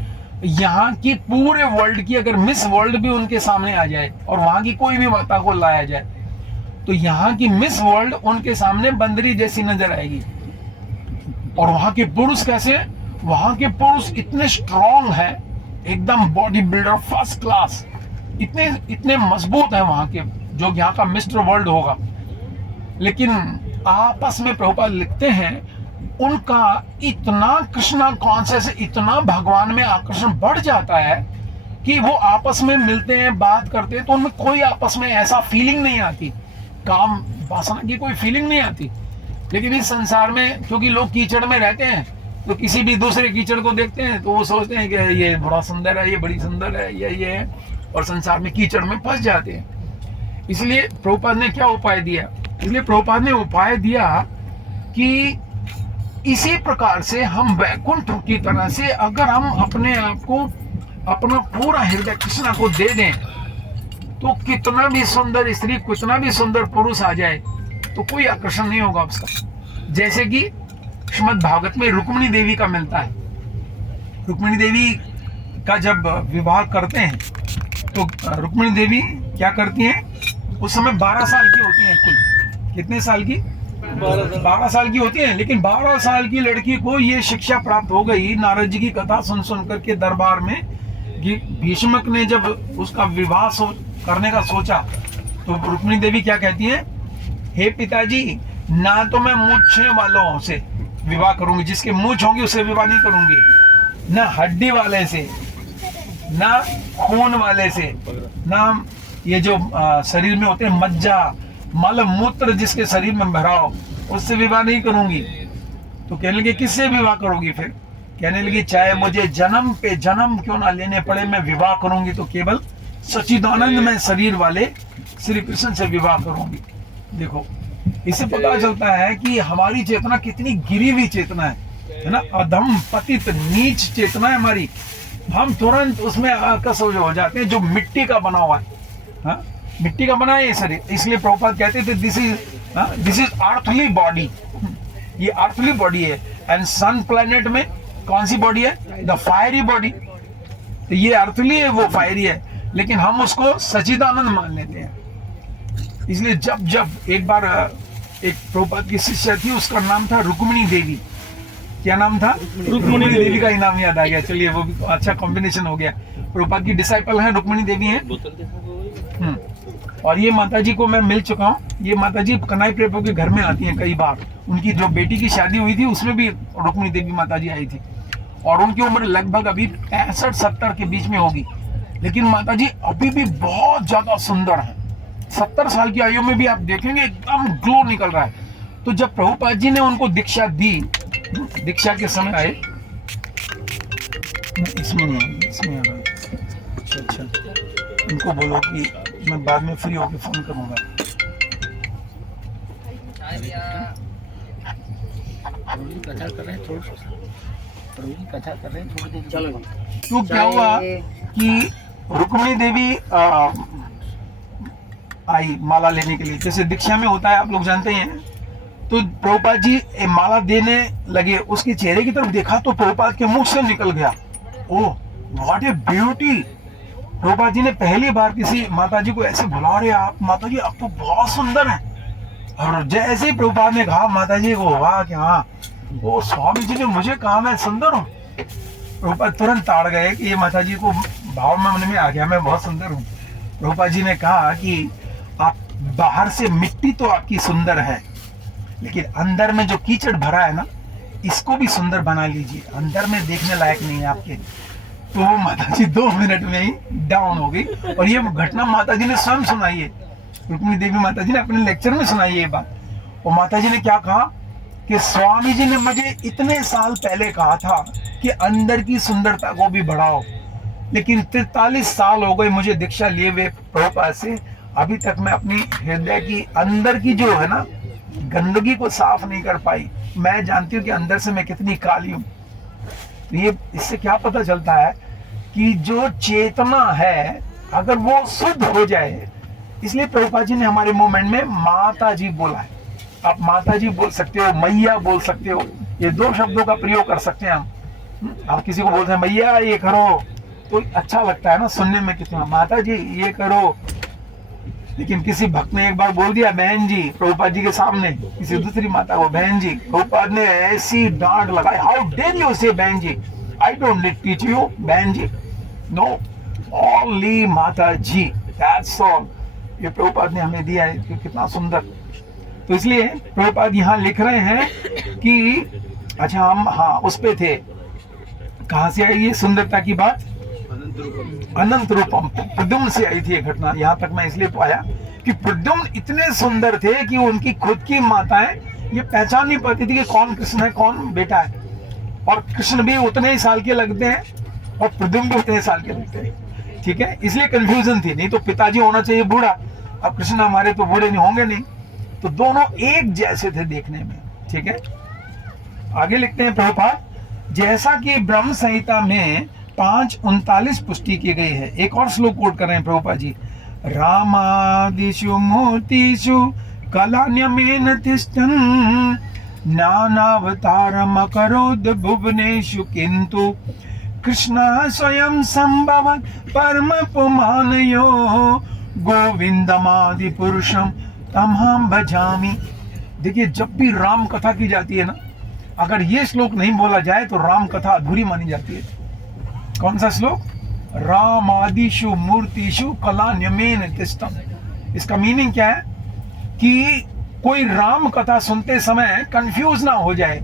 यहाँ की पूरे वर्ल्ड की अगर मिस वर्ल्ड भी उनके सामने आ जाए और वहां की कोई भी माता को लाया जाए तो यहाँ की मिस वर्ल्ड उनके सामने बंदरी जैसी नजर आएगी। और वहां के पुरुष कैसे? वहां के पुरुष इतने स्ट्रॉन्ग है, एकदम बॉडी बिल्डर फर्स्ट क्लास, इतने मजबूत है वहां के, जो यहाँ का मिस्टर वर्ल्ड होगा। लेकिन आपस में प्रभुपाद लिखते हैं उनका इतना कृष्णा कॉन्शियस, इतना भगवान में आकर्षण बढ़ जाता है कि वो आपस में मिलते हैं, बात करते हैं, तो उनमें कोई आपस में ऐसा फीलिंग नहीं आती, काम वासना की कोई फीलिंग नहीं आती। लेकिन इस संसार में क्योंकि लोग कीचड़ में रहते हैं, तो किसी भी दूसरे कीचड़ को देखते हैं तो वो सोचते हैं कि ये बड़ा सुंदर है, ये बड़ी सुंदर है, ये है, और संसार में कीचड़ में फंस जाते हैं। इसलिए प्रभुपाद ने क्या उपाय दिया? इसलिए प्रभुपाद ने उपाय दिया कि इसी प्रकार से हम वैकुंठ की तरह से अगर हम अपने आप को, अपना पूरा हृदय कृष्णा को दे दें, तो कितना भी सुंदर स्त्री, कितना भी सुंदर पुरुष आ जाए तो कोई आकर्षण नहीं होगा उसका। जैसे कि श्रीमद् भागवत में रुक्मिणी देवी का मिलता है। रुक्मिणी देवी का जब विवाह करते हैं तो रुक्मिणी देवी क्या करती हैं? उस समय 12 साल की होती हैं कुल। कितने साल की? 12 साल की होती है। लेकिन 12 साल की लड़की को ये शिक्षा प्राप्त हो गई नारद जी की कथा सुन सुन करके दरबार में, कि भीष्मक ने जब उसका विवाह करने का सोचा तो रुक्मिणी देवी क्या कहती है? हे पिताजी, ना तो मैं मूंछे वालों से विवाह करूंगी, जिसके मूंछ होंगी उससे विवाह नहीं करूंगी, ना हड्डी वाले से, ना खून वाले से, ना ये जो शरीर में होते हैं मज्जा, मल मूत्र जिसके शरीर में भरा हो, उससे विवाह नहीं करूंगी। तो कहने लगे किससे विवाह करोगी? फिर कहने लगी चाहे मुझे जन्म पे जन्म क्यों ना लेने पड़े, मैं विवाह करूंगी तो केवल सच्चिदानंद में शरीर वाले श्री कृष्ण से विवाह करूंगी। देखो, इससे पता चलता है कि हमारी चेतना कितनी गिरी हुई चेतना है ना, अधम पतित नीच चेतना है हमारी। हम तुरंत उसमें आकर्षित हो जाते हैं, जो मिट्टी का बना हुआ है। हाँ, मिट्टी का बना है ये शरीर। इसलिए प्रभुपाद कहते थे दिस इज अर्थली बॉडी, ये अर्थली बॉडी है। एंड सन प्लैनेट में कौन सी बॉडी है? The fiery body. तो ये अर्थली है, वो फायरी है, लेकिन हम उसको सच्चिदानंद मान लेते हैं। इसलिए जब जब एक बार एक प्रभुपाद की शिष्य थी, उसका नाम था रुक्मिणी देवी। क्या नाम था? रुक्मिणी देवी का ही नाम याद आ गया। चलिए, वो भी अच्छा कॉम्बिनेशन हो गया। प्रभुपाद की डिसाइपल है, रुक्मिणी देवी है। और ये माताजी को मैं मिल चुका हूँ। ये माताजी कन्हई प्रभु के घर में आती हैं कई बार। उनकी जो बेटी की शादी हुई थी उसमें भी रुक्मिणी देवी माताजी आई थी, और उनकी उम्र लगभग अभी 65-70 के बीच में होगी। लेकिन माताजी अभी भी बहुत ज्यादा सुंदर है। 70 साल की आयु में भी आप देखेंगे एकदम ग्लो निकल रहा है। तो जब प्रभुपाद जी ने उनको दीक्षा दी, दीक्षा के समय आए, इसमें नहीं आएंगे, इसमें आ रहा है। अच्छा, उनको बोलो कि मैं बाद में फ्री होकर फोन करूंगा। कथा कर रहे हैं थोड़ा सा, कथा कर रहे हैं थोड़ी देर। चलो तो क्या हुआ कि रुक्मिणी देवी आई माला लेने के लिए, जैसे दीक्षा में होता है, आप लोग जानते हैं। तो प्रभुपाद जी माला देने लगे, उसके चेहरे की तरफ देखा तो प्रभुपाद के मुख से निकल गया, oh what a beauty. Prabhupada ji ने पहली बार किसी माता जी को ऐसे बुला रहे, आप माता जी आप तो बहुत सुंदर हैं। और जैसे ही प्रभुपाद ने कहा माता जी को, वाह क्या, वो स्वामी जी ने मुझे कहा मैं सुंदर हूँ। प्रभुपाद तुरंत ताड़ गए कि ये माता जी को भाव में मन में आ गया, मैं बहुत सुंदर हूँ। प्रभुपाद जी ने कहा कि आप बाहर से मिट्टी तो आपकी सुंदर है, लेकिन अंदर में जो कीचड़ भरा है ना, इसको भी सुंदर बना लीजिए, अंदर में देखने लायक नहीं है आपके। तो वो माता जी 2 मिनट में ही डाउन हो गई। और ये घटना माता जी ने स्वयं सुनाई है, रुक्मिणी देवी माता जी ने अपने लेक्चर में सुनाई है ये बात। और माता जी ने क्या कहा कि स्वामी जी ने मुझे इतने साल पहले कहा था कि अंदर की सुंदरता को भी बढ़ाओ, लेकिन 43 साल हो गए मुझे दीक्षा लिए हुए प्रभुपाद से, अभी तक मैं अपनी हृदय की अंदर की जो है ना गंदगी को साफ नहीं कर पाई। मैं जानती हूँ कि अंदर से मैं कितनी काली हूँ। तो ये इससे क्या पता चलता है कि जो चेतना है अगर वो शुद्ध हो जाए, इसलिए प्रभुपाद जी ने हमारे मूवमेंट में माता जी बोला है। आप माता जी बोल सकते हो, मैया बोल सकते हो, ये 2 शब्दों का प्रयोग कर सकते हैं हम। आप किसी को बोलते हैं मैया ये करो तो अच्छा लगता है ना सुनने में, कितना माता जी ये करो। लेकिन किसी भक्त ने एक बार बोल दिया बहन जी प्रभुपाद जी के सामने, किसी दूसरी माता को बहन जी, प्रभुपाद ने ऐसी डांट लगाई, हाउ डेयर यू से बहन जी, I don't need teach you बहन जी, नो ओनली माता जी, दैट्स ऑल। ये प्रभुपाद ने हमें दिया है, कि कितना सुंदर। तो इसलिए प्रभुपाद यहाँ लिख रहे हैं कि अच्छा हम हाँ उस पे थे, कहाँ से आई ये सुंदरता की बात? अनंत रूपम, प्रद्युम्न से आई थी ये घटना। यहाँ तक मैं इसलिए पाया कि प्रद्युम्न इतने सुंदर थे कि उनकी खुद की माताएं ये पहचान नहीं पाती थी कि कौन कृष्ण है कौन बेटा है। और कृष्ण भी उतने ही साल के लगते हैं और प्रद्युम्न भी उतने साल के लगते हैं, ठीक है, इसलिए कंफ्यूजन थी। नहीं तो पिताजी होना चाहिए बूढ़ा, अब कृष्ण हमारे तो बूढ़े नहीं होंगे नहीं, तो दोनों एक जैसे थे देखने में, ठीक है। आगे लिखते हैं प्रभुपाद, जैसा कि ब्रह्म संहिता में 5:39 पुष्टि की गई है। एक और श्लोक कोट कर रहे हैं प्रभुपाद जी, रामादिषु मूर्तिषु कलान्यमेन तिष्ठन् नानावतारम् अकरोत् भुवनेषु किन्तु कृष्णः स्वयं संभवत् परम पुमानयो गोविंदमादि पुरुषम तमहं भजामि। देखिए जब भी राम कथा की जाती है ना, अगर ये श्लोक नहीं बोला जाए तो राम कथा अधूरी मानी जाती है। कौन सा श्लोक? राम आदिषु मूर्तिषु कला न्यमेन तिष्ठम्। इसका मीनिंग क्या है कि कोई राम कथा सुनते समय कंफ्यूज ना हो जाए।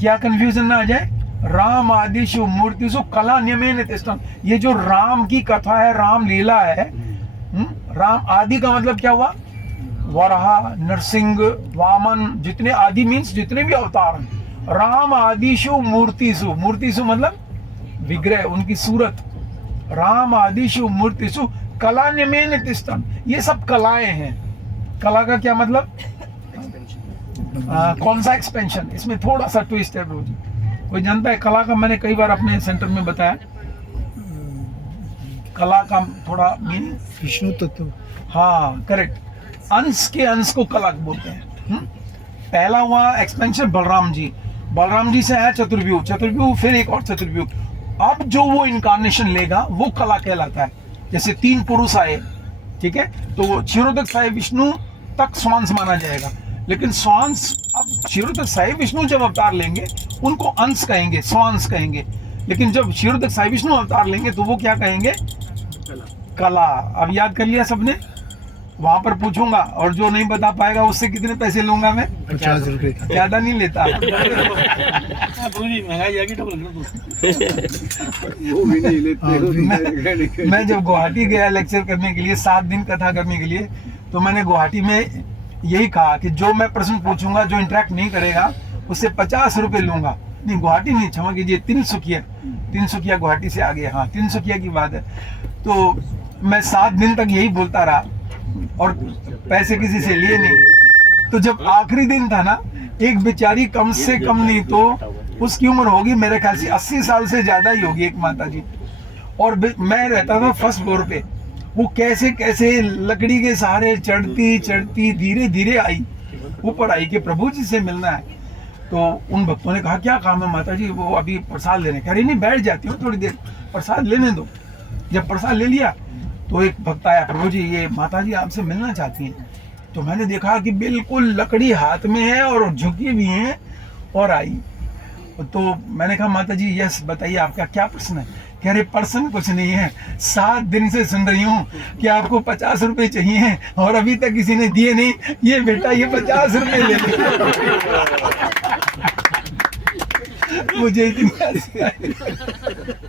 क्या कंफ्यूजन ना आ जाए? राम आदिषु मूर्तिषु कला न्यमेन तिष्ठम्। ये जो राम की कथा है, राम लीला है, राम आदि का मतलब क्या हुआ? वराह, नरसिंह, वामन, जितने आदि मीन्स जितने भी अवतार हैं। राम आदिषु मूर्तिषु, मूर्तिषु मतलब विग्रह, उनकी सूरत। राम आदिषु मूर्तिषु कलान्यमेन तिष्ठन्। ये सब कलाएं हैं। कला का क्या मतलब? कौन सा एक्सपेंशन? इसमें थोड़ा सा ट्विस्ट है ब्रो जी। कोई जानता है कला का? मैंने कई बार अपने सेंटर में बताया कला का थोड़ा मीनिंग। विष्णु तत्व। हाँ करेक्ट, अंश के अंश को कला बोलते हैं। पहला हुआ एक्सपेंशन बलराम जी, बलराम जी से आया चतुर्व्यूह, चतुर्व्यूह फिर एक और चतुर्व्यूह। अब जो वो इनकारनेशन लेगा वो कला कहलाता है। जैसे 3 पुरुष आए, ठीक है, तो क्षीरोदक साई विष्णु तक स्वांश माना जाएगा। लेकिन स्वांश, अब क्षीरोदक साई विष्णु जब अवतार लेंगे उनको अंश कहेंगे, स्वांश कहेंगे। लेकिन जब क्षीरोदक साई विष्णु अवतार लेंगे तो वो क्या कहेंगे? कला। अब याद कर लिया सबने? वहां पर पूछूंगा और जो नहीं बता पाएगा उससे कितने पैसे लूंगा मैं? 50 रुपए। ज्यादा नहीं लेता। मैं जब गुवाहाटी गया लेक्चर करने के लिए, 7 दिन कथा करने के लिए, तो मैंने गुवाहाटी में यही कहा कि जो मैं प्रश्न पूछूंगा, जो इंटरेक्ट नहीं करेगा उससे 50 रुपए लूंगा। नहीं, गुवाहाटी नहीं, क्षमा कीजिए, तिनसुकिया गुवाहाटी से आगे, हाँ तिनसुकिया की बात है। तो मैं 7 दिन तक यही बोलता रहा और पैसे किसी से लिए नहीं। तो जब आखिरी दिन था ना, एक बेचारी कम से कम नहीं तो उसकी उम्र होगी मेरे ख्याल से 80 साल से ज्यादा ही होगी, एक माता जी, और मैं रहता था फर्स्ट फ्लोर पे। वो कैसे कैसे लकड़ी के सहारे चढ़ती चढ़ती धीरे धीरे आई, ऊपर आई कि प्रभु जी से मिलना है। तो उन भक्तों ने कहा क्या काम है माता जी? वो अभी प्रसाद लेने। कह रही नहीं, बैठ जाती हूँ थोड़ी देर, प्रसाद लेने दो। जब प्रसाद ले लिया तो एक भक्त आया, प्रभु जी ये माता जी आपसे मिलना चाहती हैं। तो मैंने देखा कि बिल्कुल लकड़ी हाथ में है और झुकी भी हैं, और आई। तो मैंने कहा माता जी यस बताइए आपका क्या प्रश्न है? कह रहे प्रश्न कुछ नहीं है, 7 दिन से सुन रही हूँ कि आपको 50 रुपए चाहिए और अभी तक किसी ने दिए नहीं। ये बेटा ये 50 रुपए ले ले। मुझे इतनी हंसी आई।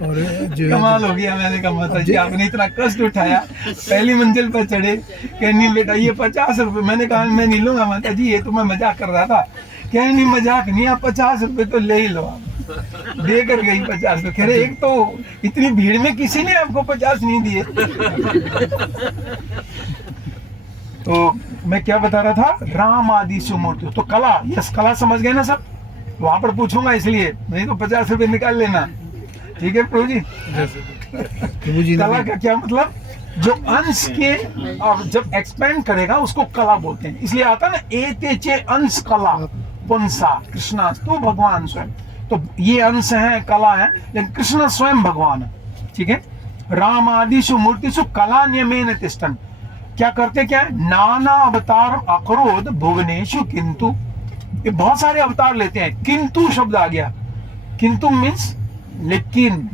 और जो कमाल हो गया। मैंने कहा माता जी आपने इतना कष्ट उठाया, पहली मंजिल पर चढ़े, कहनी बेटा ये 50 रुपए। मैंने कहा मैं नहीं लूंगा माता जी, ये तो मैं मजाक कर रहा था। कह नहीं मजाक नहीं, आप 50 रुपए तो ले ही लो। आप दे कर गई 50 रुपए। कह रहे एक तो इतनी भीड़ में किसी ने आपको 50 नहीं दिए। तो मैं क्या बता रहा था? राम आदि सुमूर्ति, तो कला, यस कला समझ गए ना सब? वहां पर पूछूंगा इसलिए, नहीं तो 50 रुपए निकाल लेना, ठीक है प्रभु जी? प्रभु जी कला का क्या मतलब? जो अंश के और जब एक्सपेंड करेगा उसको कला बोलते हैं। इसलिए आता ना एते चे अंश कला पुंसा कृष्णास्तु भगवान स्वयं। तो ये अंश है, कला है, लेकिन कृष्ण स्वयं भगवान है, ठीक है? राम आदिशु मूर्तिषु कला नियमेन तिष्ठन्। क्या करते क्या है? नाना अवतार अकरोध भुवनेशु किंतु। ये बहुत सारे अवतार लेते हैं, किंतु शब्द आ गया। किंतु मीन्स लेकिन।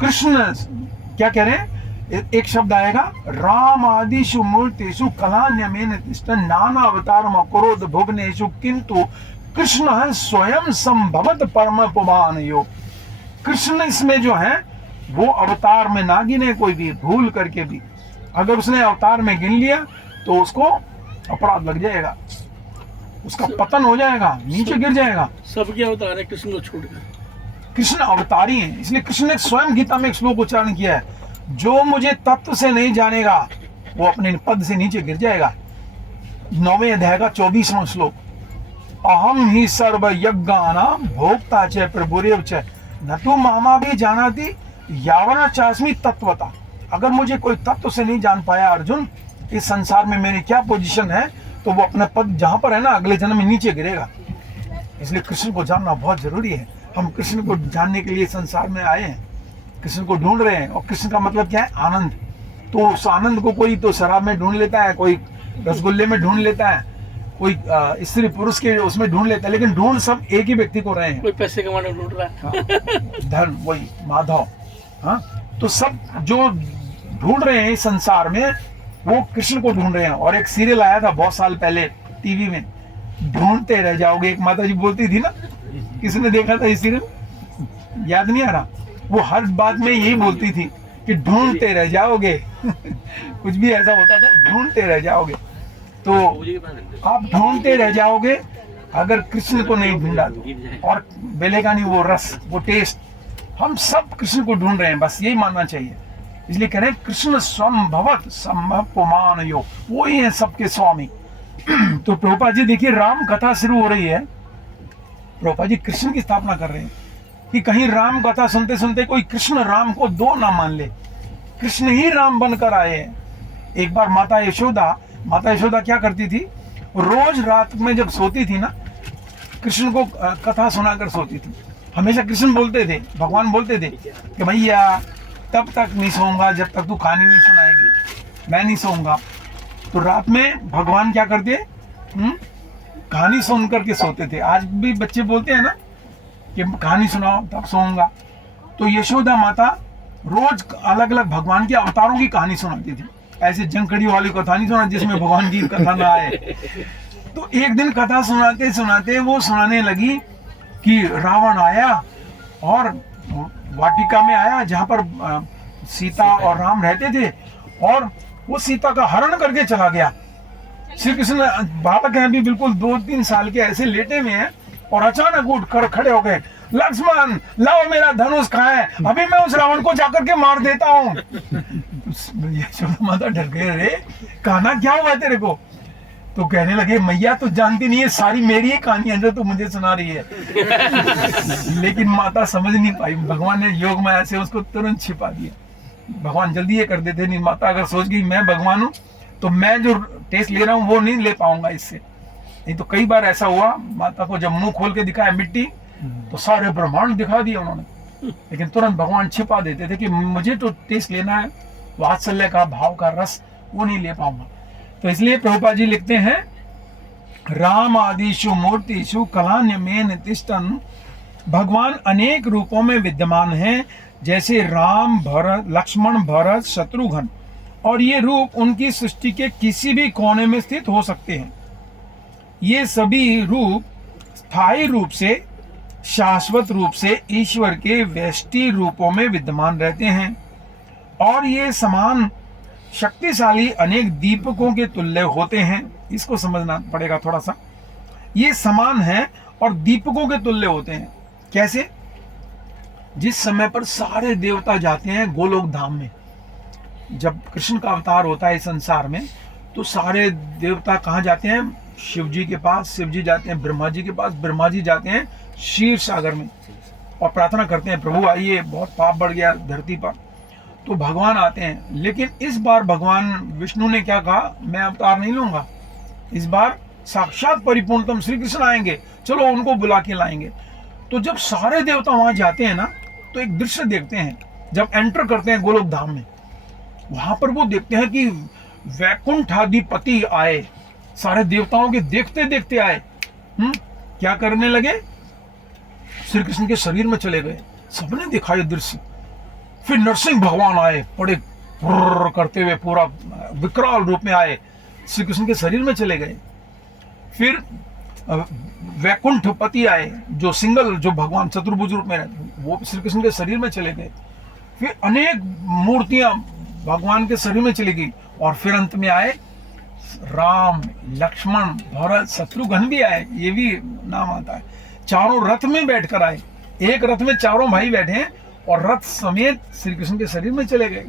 कृष्ण क्या कह रहे हैं? एक शब्द आएगा, राम आदिशु मूर्तिषु कला नियमेन तिष्ठन् नाना अवतार अकरोध भुवनेशु किंतु कृष्ण है स्वयं संभवत परम पुमान योग। कृष्ण इसमें जो है वो अवतार में ना गिने कोई भी, भूल करके भी अगर उसने अवतार में गिन लिया तो उसको अपराध लग जाएगा, उसका पतन हो जाएगा, नीचे गिर जाएगा। सबके अवतार है कृष्ण को छोड़कर। कृष्ण अवतारी है, इसलिए कृष्ण ने स्वयं गीता में एक श्लोक उच्चारण किया है, जो मुझे तत्व से नहीं जानेगा वो अपने पद से नीचे गिर जाएगा। 9वें अध्याय का 24वां श्लोक, अहम ही सर्व यज्ञानाम भोक्ता च प्रभुरेव च न तो मामा भी जानाति यावना चास्मी तत्वता। अगर मुझे कोई तत्व से नहीं जान पाया अर्जुन, इस संसार में मेरी क्या पोजीशन है, तो वो अपना पद जहां पर है ना अगले जन्म में नीचे गिरेगा। इसलिए कृष्ण को जानना बहुत जरूरी है। हम कृष्ण को जानने के लिए संसार में आए हैं, कृष्ण को ढूंढ रहे हैं। और कृष्ण का मतलब क्या है? आनंद। तो उस आनंद को कोई तो शराब में ढूंढ लेता है, कोई रसगुल्ले में ढूंढ लेता है, कोई स्त्री पुरुष के उसमें ढूंढ लेता है, लेकिन ढूंढ सब एक ही व्यक्ति को रहे हैं। कोई पैसे कमाने ढूंढ रहा है, धर्म वही माधव। हाँ, तो सब जो ढूंढ रहे हैं इस संसार में वो कृष्ण को ढूंढ रहे हैं। और एक सीरियल आया था बहुत साल पहले टीवी में, ढूंढते रह जाओगे, एक माता जी बोलती थी ना, किसने देखा था ये सीरियल? याद नहीं आ रहा। वो हर बात में यही बोलती थी कि ढूंढते रह जाओगे। कुछ भी ऐसा होता था, ढूंढते रह जाओगे। तो आप ढूंढते रह जाओगे अगर कृष्ण को नहीं ढूंढा तो, और मिलेगा नहीं वो रस, वो टेस्ट। हम सब कृष्ण को ढूंढ रहे हैं, बस यही मानना चाहिए। इसलिए कह रहे हैं कृष्ण स्वयं संभव पुमान योग, वो ही है सबके स्वामी। तो प्रभुपाद जी देखिए, राम कथा शुरू हो रही है, प्रभुपाद जी कृष्ण की स्थापना कर रहे हैं कि कहीं राम कथा सुनते सुनते कोई कृष्ण राम को दो ना मान ले। कृष्ण ही राम बनकर आए हैं। एक बार माता यशोदा क्या करती थी, रोज रात में जब सोती थी ना, कृष्ण को कथा सुनाकर सोती थी। हमेशा कृष्ण बोलते थे, भगवान बोलते थे कि भैया तब तक नहीं सोऊंगा जब तक तू कहानी नहीं सुनाएगी। मैं नहीं सोऊंगा। तो रात में भगवान क्या करते, कहानी सुन करके सोते थे। आज भी बच्चे बोलते हैं ना कि कहानी सुनाओ तब सोऊंगा। तो यशोदा माता रोज अलग अलग भगवान के अवतारों की कहानी सुनाती थी। ऐसे जंकड़ी वाली कथा नहीं सुना जिसमें भगवान की कथा ना आए। तो एक दिन कथा सुनाते सुनाते वो सुनाने लगी कि रावण आया और वाटिका में आया जहां पर सीता और राम रहते थे, और वो सीता का हरण करके चला गया। श्री कृष्ण बालक हैं अभी बिल्कुल 2-3 साल के, ऐसे लेटे हुए हैं और अचानक उठ कर खड़े हो गए, लक्ष्मण लाओ मेरा धनुष कहाँ है, अभी मैं उस रावण को जाकर के मार देता हूँ। माता डर गए, रे कहना क्या हुआ तेरे को? तो कहने लगे मैया तो जानती नहीं है, सारी मेरी ही कहानी है जो तू मुझे सुना रही है। लेकिन माता समझ नहीं पाई, भगवान ने योग माया से उसको तुरंत छिपा दिया। भगवान जल्दी ये कर देते, नहीं माता अगर सोच गई मैं भगवान हूँ तो मैं जो टेस्ट ले रहा हूँ वो नहीं ले पाऊंगा इससे। नहीं तो कई बार ऐसा हुआ, माता को जब मुंह खोल के दिखाया मिट्टी तो सारे ब्रह्मांड दिखा दिए उन्होंने, लेकिन तुरंत भगवान छिपा देते थे कि मुझे तो टेस्ट लेना है, वात्सल्य का भाव का रस वो नहीं ले पाऊंगा। तो इसलिए प्रभुपाद जी लिखते हैं, राम आदिशु मूर्तिषु कलान्यमेन तिष्ठन्, भगवान अनेक रूपों में विद्यमान हैं, जैसे राम, भरत, लक्ष्मण, भरत, शत्रुघ्न, और ये रूप उनकी सृष्टि के किसी भी कोने में स्थित हो सकते हैं। ये सभी रूप स्थायी रूप से, शाश्वत रूप से ईश्वर के व्यष्टि रूपों में विद्यमान रहते हैं, और ये समान शक्तिशाली अनेक दीपकों के तुल्य होते हैं। इसको समझना पड़ेगा थोड़ा सा। ये समान है और दीपकों के तुल्य होते हैं। कैसे? जिस समय पर सारे देवता जाते हैं गोलोक धाम में, जब कृष्ण का अवतार होता है इस संसार में, तो सारे देवता कहाँ जाते हैं? शिव जी के पास, शिव जी जाते हैं ब्रह्मा जी के पास, ब्रह्मा जी जाते हैं क्षीर सागर में और प्रार्थना करते हैं प्रभु आइए, बहुत पाप बढ़ गया धरती पर। तो भगवान आते हैं, लेकिन इस बार भगवान विष्णु ने क्या कहा, मैं अवतार नहीं लूंगा, इस बार साक्षात परिपूर्णतम श्री कृष्ण आएंगे, चलो उनको बुला के लाएंगे। तो जब सारे देवता वहां जाते हैं ना, तो एक दृश्य देखते हैं। जब एंटर करते हैं गोलोक धाम में, वहां पर वो देखते हैं कि वैकुंठाधिपति आए, सारे देवताओं के देखते देखते आए। क्या करने लगे? श्री कृष्ण के शरीर में चले गए। सबने देखा ये दृश्य। फिर नरसिंह भगवान आए, बड़े करते हुए पूरा विकराल रूप में आए, श्री कृष्ण के शरीर में चले गए। फिर वैकुंठपति आए, जो सिंगल, जो भगवान चतुर्भुज रूप में रहते, वो श्री कृष्ण के शरीर में चले गए। फिर अनेक मूर्तियां भगवान के शरीर में चली गई, और फिर अंत में आए राम, लक्ष्मण, भरत, शत्रुघ्न भी आए, ये भी नाम आता है। चारों रथ में बैठकर आए, एक रथ में चारों भाई बैठे हैं और रथ समेत श्री कृष्ण के शरीर में चले गए।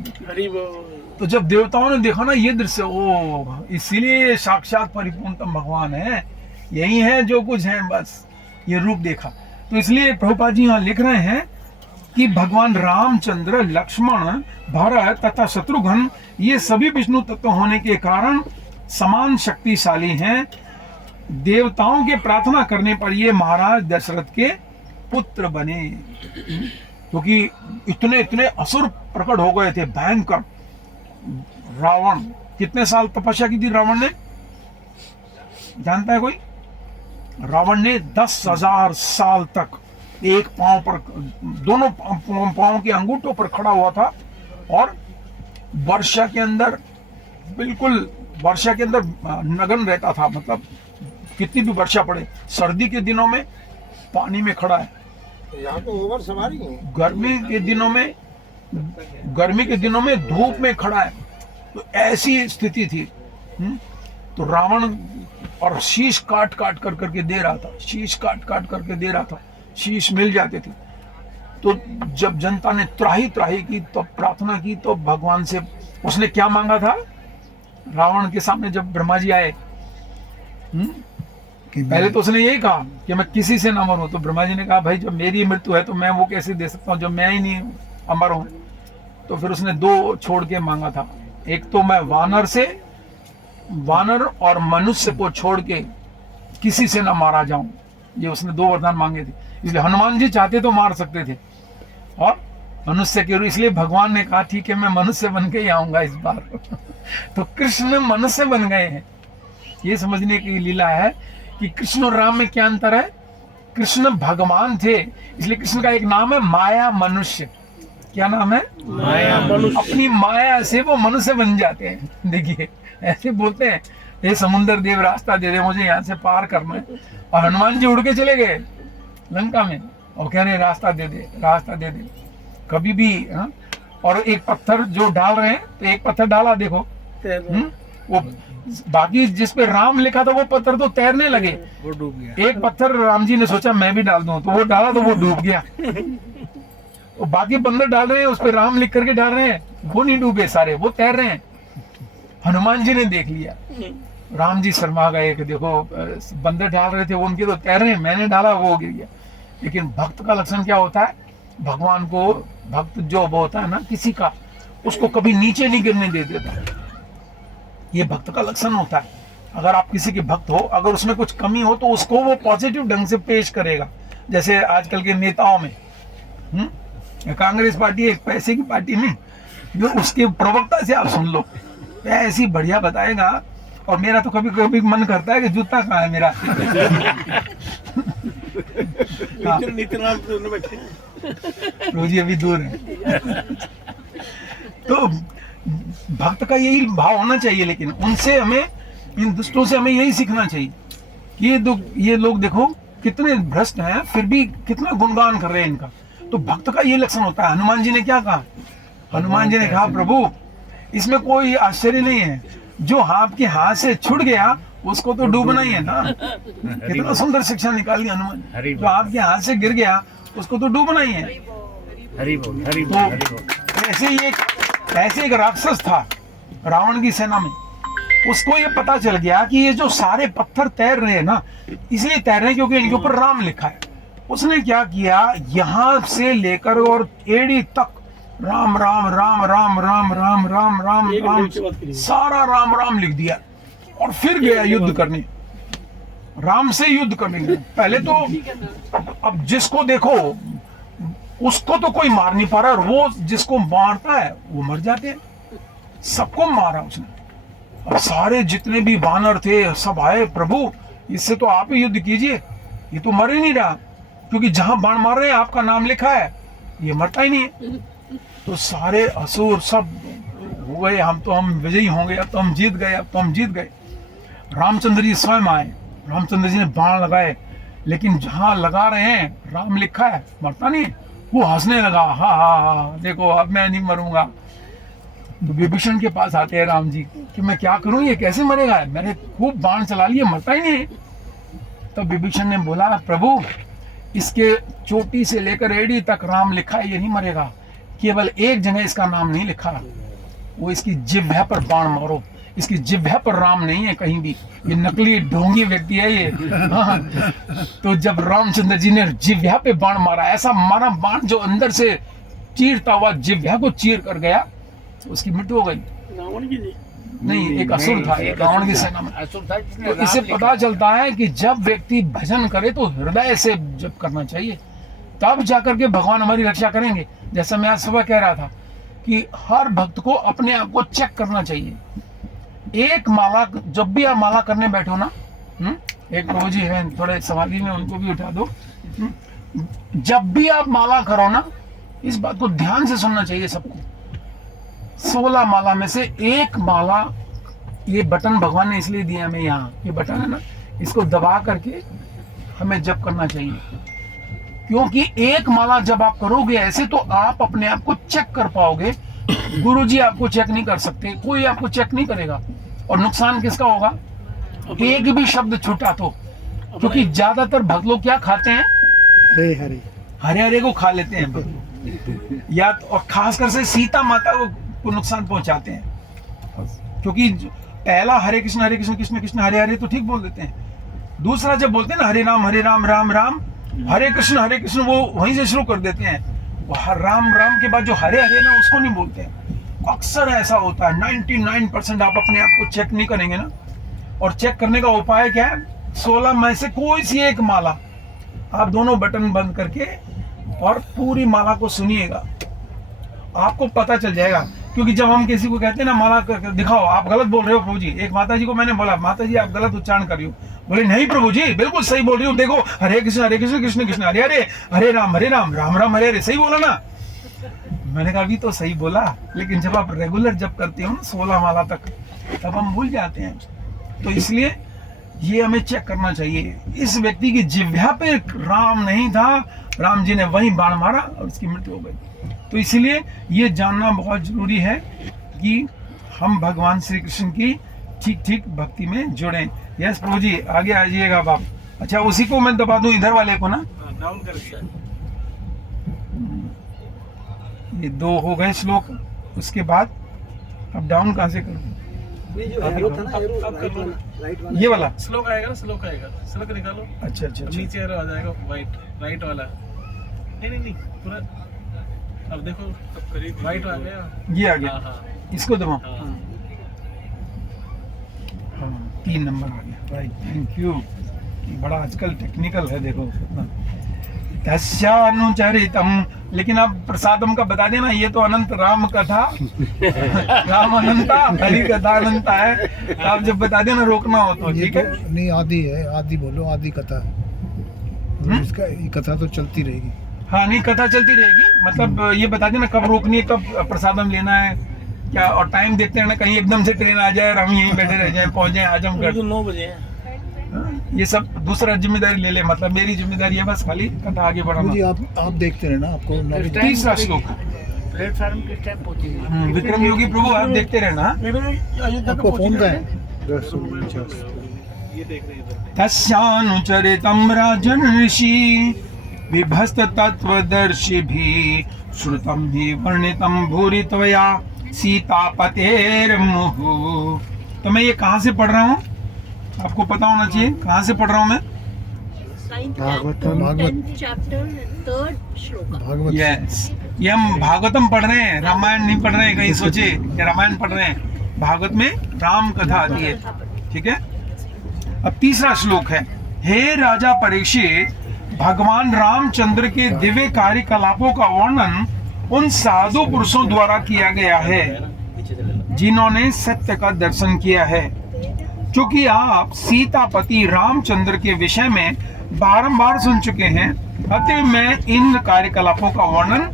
तो जब देवताओं ने देखा ना ये दृश्य, ओ इसीलिए साक्षात परिपूर्णतम भगवान है, यही है जो कुछ है, बस ये रूप देखा। तो इसलिए प्रभुपाद जी यहाँ लिख रहे हैं कि भगवान रामचंद्र, लक्ष्मण, भरत तथा शत्रुघ्न ये सभी विष्णु तत्व होने के कारण समान शक्तिशाली हैं। देवताओं के प्रार्थना करने पर ये महाराज दशरथ के पुत्र बने, क्योंकि इतने इतने असुर प्रकट हो गए थे, भयंकर। रावण कितने साल तपस्या की थी रावण ने, जानता है कोई? रावण ने 10,000 साल तक एक पांव पर, दोनों पांव के अंगूठों पर खड़ा हुआ था, और वर्षा के अंदर, बिल्कुल वर्षा के अंदर नग्न रहता था। मतलब कितनी भी वर्षा पड़े, सर्दी के दिनों में पानी में खड़ा है, यहाँ तो ओवर सवारी है। गर्मी के दिनों में धूप में खड़ा है। तो ऐसी स्थिति थी। तो रावण और शीश काट काट कर करके दे रहा था, शीश काट काट करके दे रहा था, शीश मिल जाते थे। तो जब जनता ने त्राही त्राही की, तो प्रार्थना की, तो भगवान से उसने क्या मांगा था? रावण के सामने जब ब्रह्मा जी आए, पहले तो उसने यही कहा कि मैं किसी से ना मरूं। तो ब्रह्मा जी ने कहा भाई जब मेरी मृत्यु है तो मैं वो कैसे दे सकता हूँ जब मैं ही नहीं अमर हूं। तो फिर उसने 2 छोड़ के मांगा था, एक तो मैं वानर और मनुष्य को छोड़ के किसी से ना मारा जाऊं, ये उसने 2 वरदान मांगे थे। इसलिए हनुमान जी चाहते तो मार सकते थे, और मनुष्य के रूप, इसलिए भगवान ने कहा ठीक है मैं मनुष्य बन के ही आऊंगा इस बार। तो कृष्ण मनुष्य बन गए हैं। ये समझने की लीला है कि कृष्ण और राम में क्या अंतर है। कृष्ण भगवान थे, इसलिए कृष्ण का एक नाम है माया मनुष्य। क्या नाम है? माया मनुष्य। अपनी माया से वो मनुष्य बन जाते हैं। देखिए ऐसे बोलते हैं, ये समुद्र देव रास्ता दे दे, मुझे यहाँ से पार करना है। और हनुमान जी उड़ के चले गए लंका में और कह रहे रास्ता दे दे, रास्ता दे दे। कभी भी हाँ? और एक पत्थर जो डाल रहे हैं, तो एक पत्थर डाला देखो, वो बाकी जिस पे राम लिखा था वो पत्थर तो तैरने लगे, वो डूब गया। एक पत्थर राम जी ने सोचा मैं भी डाल दूं, तो वो डाला तो वो डूब गया। और बाकी बंदर डाल रहे हैं, उस पे राम लिख करके डाल रहे हैं, वो नहीं डूबे सारे, वो तैर रहे हैं। हनुमान जी ने देख लिया, राम जी शर्मा गए कि देखो बंदर डाल रहे थे वो उनके तो तैर रहे हैं, मैंने डाला वो गिर गया। लेकिन भक्त का लक्षण क्या होता है? भगवान को भक्त जो होता है ना किसी का, उसको कभी नीचे नहीं गिरने दे देता। ये भक्त का लक्षण होता है। अगर आप किसी के भक्त हो, अगर उसमें कुछ कमी हो तो उसको वो पॉजिटिव ढंग से पेश करेगा। जैसे आजकल के नेताओं में कांग्रेस पार्टी एक पैसे की पार्टी नहीं, जो उसके प्रवक्ता से आप सुन लो, ऐसी बढ़िया बताएगा। और मेरा तो कभी कभी मन करता है कि जूता कहाँ है मेरा। हाँ, नितिन राम दोनों बैठे हैं। रोजी अभी दूर है। तो भक्त का यही भाव होना चाहिए। लेकिन उनसे हमें, इन दुष्टों से हमें यही सीखना चाहिए कि ये लोग देखो कितने भ्रष्ट हैं, फिर भी कितना गुणगान कर रहे हैं इनका। तो भक्त का ये लक्षण होता है। हनुमान जी ने क्या कहा? हनुमान जी ने कहा प्रभु इसमें कोई आश्चर्य नहीं है, जो आपके हाथ से छूट गया उसको तो डूबना ही है ना। कितना सुंदर शिक्षा निकाली हनुमान, जो आपके हाथ से गिर गया उसको तो डूबना ही है। हरि बोल, हरि बोल, हरि बोल। ऐसे एक राक्षस था रावण की सेना में, उसको ये पता चल गया कि ये जो सारे पत्थर तैर रहे हैं ना, इसलिए तैर रहे हैं क्योंकि इनके ऊपर राम लिखा है। उसने क्या किया, यहां से लेकर और एड़ी तक राम राम राम राम राम राम राम राम राम, सारा राम राम लिख दिया और फिर गया युद्ध करने, राम से युद्ध करने गया। पहले तो अब जिसको देखो उसको तो कोई मार नहीं पा रहा, और वो जिसको मारता है वो मर जाते हैं। सबको मारा उसने, और सारे जितने भी वानर थे सब आए, प्रभु इससे तो आप ही युद्ध कीजिए, ये तो मर ही नहीं रहा, क्योंकि जहां बाण मार रहे हैं आपका नाम लिखा है, ये मरता ही नहीं है। तो सारे असुर सब हो गए, हम विजयी होंगे, अब तो हम जीत गए, अब तो हम जीत गए। रामचंद्र जी स्वयं आए, रामचंद्र जी ने बाण लगाए, लेकिन जहां लगा रहे हैं राम लिखा है, मरता नहीं। वो हंसने लगा, हा हा हा, देखो अब मैं नहीं मरूंगा। तो विभीषण के पास आते हैं राम जी कि मैं क्या करूं, ये कैसे मरेगा, मैंने खूब बाण चला लिए, मरता ही नहीं। तो विभीषण ने बोला प्रभु इसके चोटी से लेकर एड़ी तक राम लिखा है, ये नहीं मरेगा, केवल एक जगह इसका नाम नहीं लिखा, वो इसकी जिह्वा पर बाण मारो, इसकी जिह्वा पर राम नहीं है कहीं भी, ये नकली ढोंगी व्यक्ति है ये। हाँ। तो जब रामचंद्र जी ने जिह्वा पे बाण मारा, ऐसा मारा बाण जो अंदर से चीरता हुआ जिह्वा को चीर कर गया, उसकी मृत्यु हो गई। रावण की जी नहीं, एक असुर था, एक रावण की सेना में असुर था। तो इससे पता चलता है कि जब व्यक्ति भजन करे तो हृदय से जप करना चाहिए, तब जाकर के भगवान हमारी रक्षा करेंगे। जैसा मैं आज सुबह कह रहा था कि हर भक्त को अपने आप को चेक करना चाहिए। एक माला, जब भी आप माला करने बैठो ना, एक प्रभु जी है थोड़े सवाली में, उनको भी उठा दो। जब भी आप माला करो ना, इस बात को ध्यान से सुनना चाहिए सबको। 16 माला में से एक माला, ये बटन भगवान ने इसलिए दिया हमें, यहाँ ये बटन है ना, इसको दबा करके हमें जप करना चाहिए, क्योंकि एक माला जब आप करोगे ऐसे तो आप अपने आप को चेक कर पाओगे। गुरुजी आपको चेक नहीं कर सकते, कोई आपको चेक नहीं करेगा, और नुकसान किसका होगा, एक भी शब्द छूटा तो। क्योंकि ज्यादातर भक्त लोग क्या खाते हैं, हरे हरे हरे को खा लेते हैं, या और खासकर से सीता माता को नुकसान पहुंचाते हैं। क्योंकि पहला हरे कृष्ण कृष्ण कृष्ण हरे हरे तो ठीक बोल देते हैं, दूसरा जब बोलते हैं ना हरे राम राम राम हरे कृष्ण, वो वहीं से शुरू कर देते हैं। राम राम के बाद जो हरे हरे ना, उसको नहीं बोलते हैं। अक्सर ऐसा होता है, 99% आप अपने आप को चेक नहीं करेंगे ना। और चेक करने का उपाय क्या है, 16 में से कोई सी एक माला, आप दोनों बटन बंद करके और पूरी माला को सुनिएगा, आपको पता चल जाएगा क्योंकि जब हम किसी को कहते हैं ना माला दिखाओ, आप गलत बोल रहे हो प्रभु जी। एक माता जी को मैंने बोला, माता जी आप गलत उच्चारण कर रही हो। बोले नहीं प्रभु जी बिल्कुल सही बोल रही हो, देखो हरे कृष्ण कृष्ण कृष्ण हरे हरे, हरे राम राम राम हरे हरे, सही बोला ना। मैंने कहा अभी तो सही बोला, लेकिन जब आप रेगुलर जब करते हो ना 16 माला तक, तब हम भूल जाते हैं। तो इसलिए ये हमें चेक करना चाहिए। इस व्यक्ति की जिह्वा पे राम नहीं था, राम जी ने वहीं बाण मारा और उसकी मृत्यु हो गई। तो इसलिए ये जानना बहुत जरूरी है कि हम भगवान श्री कृष्ण की ठीक ठीक भक्ति में जुड़ें। यस प्रभु जी आगे आ जाइएगा आप। अच्छा उसी को मैं दबा दूं, इधर वाले को ना डाउन करके। ये 2 हो गए श्लोक, उसके बाद अब डाउन कहाँ से करूं? ये वाला स्लोक आएगा ना, स्लोक आएगा, स्लोक निकालो। अच्छा अच्छा अच्छा। नीचे एरो आ जाएगा वाइट, राइट वाला। नहीं पूरा, अब देखो वाइट आ गया। ये आ गया। हाँ। इसको दबाओ। हाँ। हाँ 3 नंबर आ गया। Right thank you. बड़ा आजकल टेक्निकल है देखो। तस्यानुचरितम, लेकिन आप प्रसादम का बता देना, ये तो अनंत राम कथा राम अनंता हरि कथा अनंता है। आप जब बता देना रोकना हो तो ठीक है। नहीं आदि है, आदि बोलो, आदि कथा है। इसका ये कथा तो चलती रहेगी। हाँ नहीं कथा चलती रहेगी, मतलब ये बता देना कब रोकनी है, कब प्रसादम लेना है क्या, और टाइम देखते हैं ना, कहीं एकदम से ट्रेन आ जाए और हम यहीं बैठे रह जाए, पहुंच जाए आजमगढ़। 9 बजे है। ये सब दूसरा जिम्मेदारी ले ले, मतलब मेरी जिम्मेदारी है बस खाली कथा आगे बढ़ाना। जी आप देखते रहना, आपको knowledge- 30वां श्लोक। प्लेटफार्म के स्टेप होती है। विक्रम योगी प्रभु आप देखते रहना। आपको फोन का है। ये देख रहे हैं। तस्यानुचरितं राजन् ऋषि विभस्त तत्वदर्शि भी श्रुतं हि वर्णितं भूरि त्वया सीतापतेर्मुहुः। तो मैं ये कहाँ से पढ़ रहा हूँ, आपको पता होना चाहिए कहाँ से पढ़ रहा हूँ मैं। भागवत चैप्टर 3rd श्लोक। भागवत यस, ये हम भागवतम पढ़ रहे हैं, रामायण नहीं पढ़ रहे हैं, कहीं सोचे कि रामायण पढ़ रहे हैं। भागवत में राम कथा आती है, ठीक है। अब 3रा श्लोक है, हे राजा परीक्षित, भगवान रामचंद्र के दिव्य कार्यकलापों का वर्णन उन साधु पुरुषों द्वारा किया गया है जिन्होंने सत्य का दर्शन किया है। क्योंकि आप सीतापति रामचंद्र के विषय में बारंबार सुन चुके हैं, अतः मैं इन कार्यकलापों का वर्णन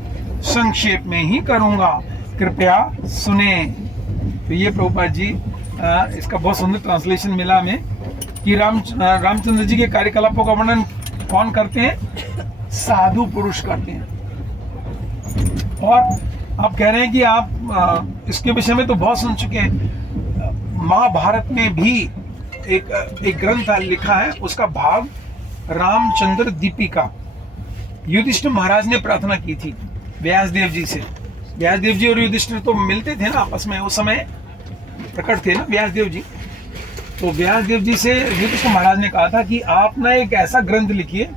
संक्षेप में ही करूंगा, कृपया सुने। तो ये प्रभुपाद जी इसका बहुत सुंदर ट्रांसलेशन मिला हमें कि रामचंद्र जी के कार्यकलापों का वर्णन कौन करते हैं, साधु पुरुष करते हैं। और आप कह रहे हैं कि आप इसके विषय में तो बहुत सुन चुके हैं। महाभारत में भी एक ग्रंथ लिखा है, उसका भाग रामचंद्र दीपिका। युधिष्ठिर महाराज ने प्रार्थना की थी व्यासदेव जी से। व्यासदेव जी और युधिष्ठिर तो मिलते थे ना आपस में, उस समय प्रकट थे ना व्यासदेव जी। तो व्यासदेव जी से युधिष्ठिर महाराज ने कहा था कि आप ना एक ऐसा ग्रंथ लिखिए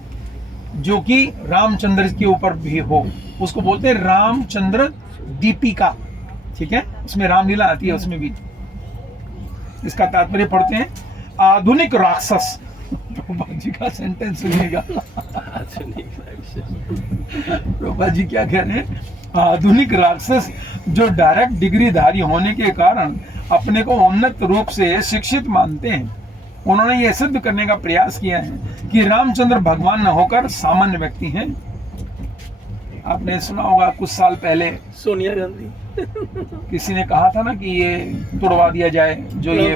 जो कि रामचंद्र के ऊपर भी हो, उसको बोलते हैं रामचंद्र दीपिका, ठीक है। उसमें रामलीला आती है, उसमें भी। इसका तात्पर्य पढ़ते हैं, आधुनिक राक्षस। प्रभुपाद जी का सेंटेंस सुनिएगा। प्रभुपाद जी क्या कह रहे हैं, आधुनिक राक्षस जो डायरेक्ट डिग्रीधारी होने के कारण अपने को उन्नत रूप से शिक्षित मानते हैं, उन्होंने यह सिद्ध करने का प्रयास किया है कि रामचंद्र भगवान न होकर सामान्य व्यक्ति हैं। आपने सुना होगा कुछ साल पहले सोनिया गांधी किसी ने कहा था ना कि ये तोड़वा दिया जाए, जो ये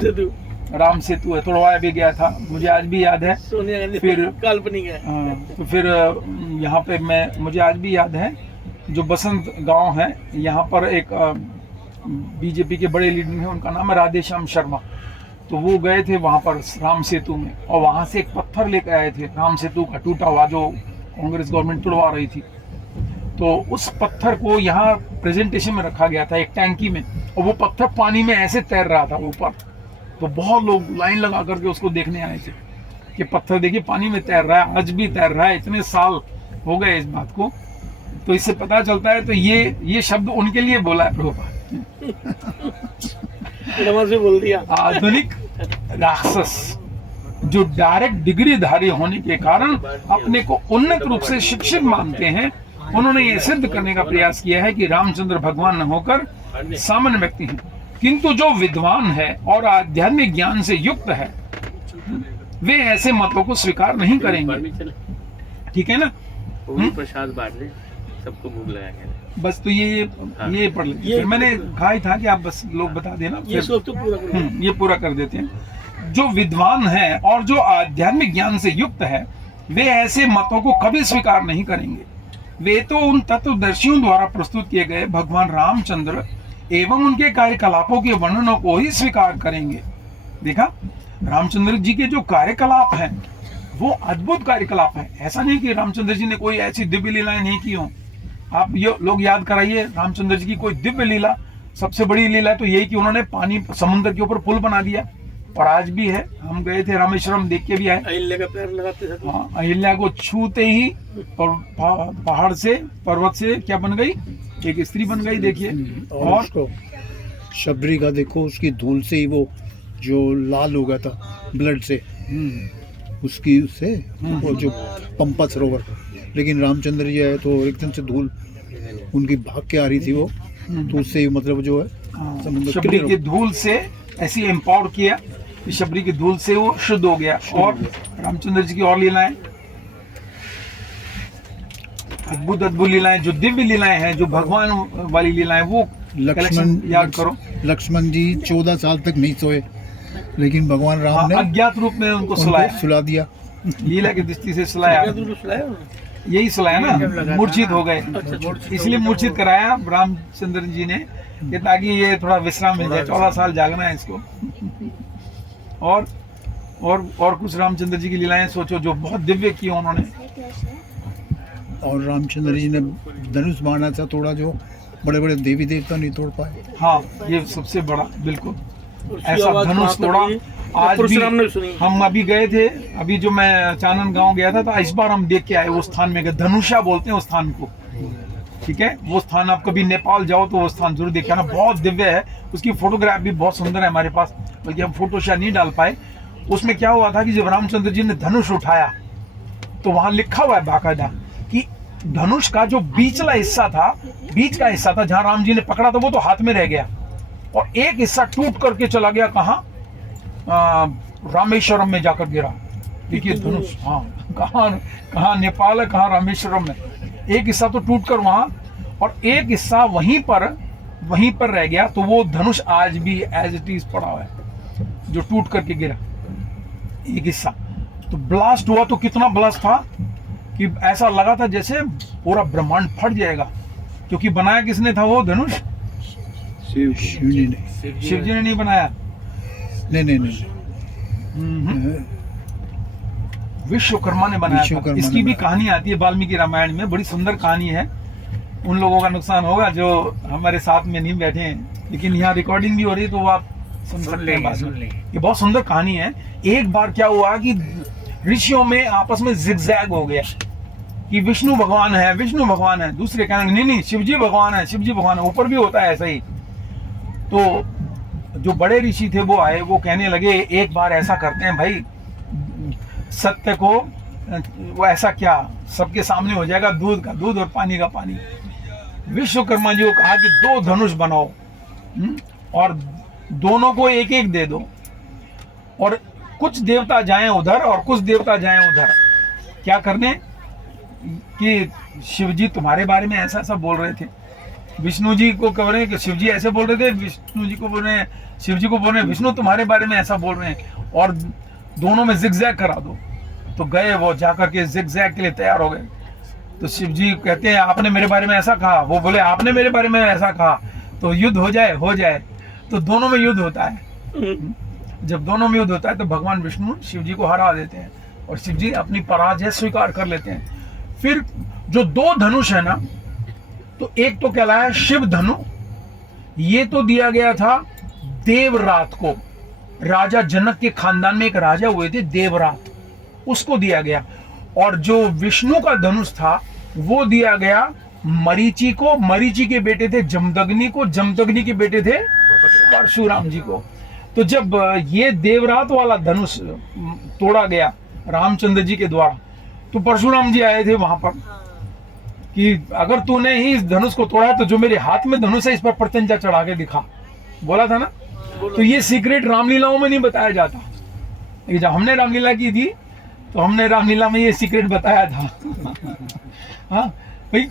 राम सेतु है, तोड़वाया भी गया था, मुझे आज भी याद है। सोनिया गांधी फिर काल्पनिक है। तो फिर यहाँ पे मुझे आज भी याद है, जो बसंत गांव है, यहाँ पर एक बीजेपी के बड़े लीडर हैं, उनका नाम है राधेश्याम शर्मा। तो वो गए थे वहाँ पर राम सेतु में, और वहाँ से एक पत्थर लेकर आए थे राम सेतु का टूटा हुआ, जो कांग्रेस गवर्नमेंट तोड़वा रही थी। तो उस पत्थर को यहाँ प्रेजेंटेशन में रखा गया था एक टैंकी में, और वो पत्थर पानी में ऐसे तैर रहा था ऊपर। तो बहुत लोग लाइन लगा करके उसको देखने आए थे कि पत्थर देखिए पानी में तैर रहा है, आज भी तैर रहा है, इतने साल हो गए इस बात को। तो इससे पता चलता है, तो ये शब्द उनके लिए बोला है प्रभुपाद। से बोल दिया, आधुनिक राक्षस जो डायरेक्ट डिग्रीधारी होने के कारण अपने को उन्नत रूप से शिक्षित मानते हैं, उन्होंने ये सिद्ध करने का प्रयास किया है कि रामचंद्र भगवान न होकर सामान्य व्यक्ति हैं, किंतु जो विद्वान है और आध्यात्मिक ज्ञान से युक्त है वे ऐसे मतों को स्वीकार नहीं करेंगे। ठीक है ना? प्रसाद बांट दे, सबको भूख लगा के। बस तो ये पढ़ लेते। फिर मैंने कहा ही था कि आप बस लोग बता देना, ये सब तो पूरा करो। ये पूरा कर देते हैं। जो विद्वान है और जो आध्यात्मिक ज्ञान से युक्त है वे ऐसे मतों को कभी स्वीकार नहीं करेंगे। वे तो उन तत्वदर्शियों द्वारा प्रस्तुत किए गए भगवान रामचंद्र एवं उनके कार्यकलापों के वर्णनों को ही स्वीकार करेंगे। देखा, रामचंद्र जी के जो कार्यकलाप हैं वो अद्भुत कार्यकलाप है। ऐसा नहीं कि रामचंद्र जी ने कोई ऐसी दिव्य लीलाएं नहीं की हो। आप ये लोग याद कराइए रामचंद्र जी की कोई दिव्य लीला। सबसे बड़ी लीला तो यही कि उन्होंने पानी समुद्र के ऊपर पुल बना दिया, और आज भी है। हम गए थे रामेश्वरम, देख के भी आए। अहिल्या का पैर लगाते थे। हाँ, अहिल्या को छूते ही पहाड़ से, पर्वत से क्या बन गई? एक स्त्री बन गई। देखिए, और उसको शबरी का देखो, उसकी धूल से ही वो जो लाल हो गया था ब्लड से, उसकी उससे वो जो पंपा सरोवर। लेकिन रामचंद्र जी आए तो एकदम से धूल उनकी भाग के आ रही थी वो, तो उससे मतलब जो है समुद्र शबरी की धूल से ऐसी एम्पावर किया कि शबरी की धूल से वो शुद्ध हो गया। और रामचंद्र जी की और लीलाएं, अद्भुत अद्भुत लीलाएं, जो दिव्य लीलाएं हैं, जो भगवान वाली लीलाएं, वो लक्ष्मण याद करो। लक्ष्मण जी 14 साल तक नहीं सोए, लेकिन भगवान राम ने अज्ञात रूप में उनको सुला दिया। लीला की दृष्टि से सुलाया, यही सुलाया ना, मूर्छित हो गए, इसलिए मूर्छित कराया रामचंद्र जी ने कि ताकि ये थोड़ा विश्राम मिल जाए। 14 साल जागना है इसको। और कुछ रामचंद्र जी की लीलाएं सोचो जो बहुत दिव्य की उन्होंने। और रामचंद्र जी ने धनुष बाणा था थोड़ा, जो बड़े बड़े देवी देवता नहीं तोड़ पाए। हाँ, ये सबसे बड़ा, बिल्कुल ऐसा धनुष तोड़ा। आज भी हम अभी गए थे, अभी जो मैं चानन गांव गया था, तो इस बार हम देख के आए वो स्थान में गए, धनुषा बोलते हैं उस स्थान को। ठीक है, वो स्थान आप कभी नेपाल जाओ तो वो स्थान जरूर देखा ना, बहुत दिव्य है। उसकी फोटोग्राफ भी बहुत सुंदर है हमारे पास, बल्कि हम फोटो शायद नहीं डाल पाए। उसमें क्या हुआ था कि जब रामचंद्र जी ने धनुष उठाया तो वहां लिखा हुआ है बाकायदा कि धनुष का जो बीचला हिस्सा था, बीच का हिस्सा था जहां राम जी ने पकड़ा था, वो तो हाथ में रह गया, और एक हिस्सा टूट करके चला गया कहाँ? रामेश्वरम में जाकर गिरा। देखिए धनुष, हाँ, कहाँ नेपाल है, कहाँ रामेश्वरम में। एक हिस्सा तो टूट कर वहां, और एक हिस्सा वहीं पर रह गया। तो वो धनुष आज भी एज इट इज पड़ा हुआ है, जो टूट करके गिरा एक हिस्सा। तो ब्लास्ट हुआ तो कितना ब्लास्ट था कि ऐसा लगा था जैसे पूरा ब्रह्मांड फट जाएगा, क्योंकि बनाया किसने था वो धनुष? शिव जी ने नहीं बनाया। नहीं, विश्वकर्मा ने बनाया था। इसकी भी कहानी आती है वाल्मीकि रामायण में, बड़ी सुंदर कहानी है। उन लोगों का नुकसान होगा जो हमारे साथ में नहीं बैठे हैं, लेकिन यहाँ रिकॉर्डिंग भी हो रही है तो वो आप सुन सकते हैं। ये बहुत सुंदर कहानी है। एक बार क्या हुआ कि ऋषियों में आपस में जिगजैग हो गया कि विष्णु भगवान है, दूसरे कहेंगे नहीं शिवजी भगवान है, ऊपर भी होता है ऐसा ही। तो जो बड़े ऋषि थे वो आए, वो कहने लगे एक बार ऐसा करते हैं भाई, सत्य को वो ऐसा क्या, सबके सामने हो जाएगा, दूध का दूध और पानी का पानी। विश्वकर्मा जी को कहा कि 2 धनुष बनाओ, और दोनों को एक एक दे दो, और कुछ देवता जाएं उधर और कुछ देवता जाएं उधर। क्या करने कि शिव जी तुम्हारे बारे में ऐसा ऐसा बोल रहे थे, विष्णु जी को कह रहे हैं कि शिव जी ऐसे बोल रहे थे, विष्णु जी को बोल रहे हैं, शिव जी को बोल रहे हैं विष्णु तुम्हारे बारे में ऐसा बोल रहे हैं, और दोनों में जिगजैग करा दो। तो गए वो जाकर के जिगजैग के लिए तैयार हो गए। तो शिव जी कहते हैं आपने मेरे बारे में ऐसा कहा, वो बोले आपने मेरे बारे में ऐसा कहा, तो युद्ध हो जाए। तो दोनों में युद्ध होता है। जब दोनों में युद्ध होता है तो भगवान विष्णु शिव जी को हरा देते हैं, और शिव जी अपनी पराजय स्वीकार कर लेते हैं। फिर जो 2 धनुष है ना, तो एक तो कहलाया शिव धनु, ये तो दिया गया था देवरात को। राजा जनक के खानदान में एक राजा हुए थे देवरात, उसको दिया गया। और जो विष्णु का धनुष था वो दिया गया मरीचि को, मरीचि के बेटे थे जमदग्नि को, जमदग्नि के बेटे थे परशुराम जी को। तो जब ये देवरात वाला धनुष तोड़ा गया रामचंद्र जी के द्वारा, तो परशुराम जी आए थे वहां पर। कि अगर तूने ही इस धनुष को तोड़ा तो जो मेरे हाथ में धनुष है इस पर प्रत्यंचा चढ़ा के दिखा, बोला था ना। तो ये सीक्रेट रामलीलाओं में नहीं बताया जाता। ये जब हमने रामलीला की थी तो हमने रामलीला में ये सीक्रेट बताया था। हाँ भाई,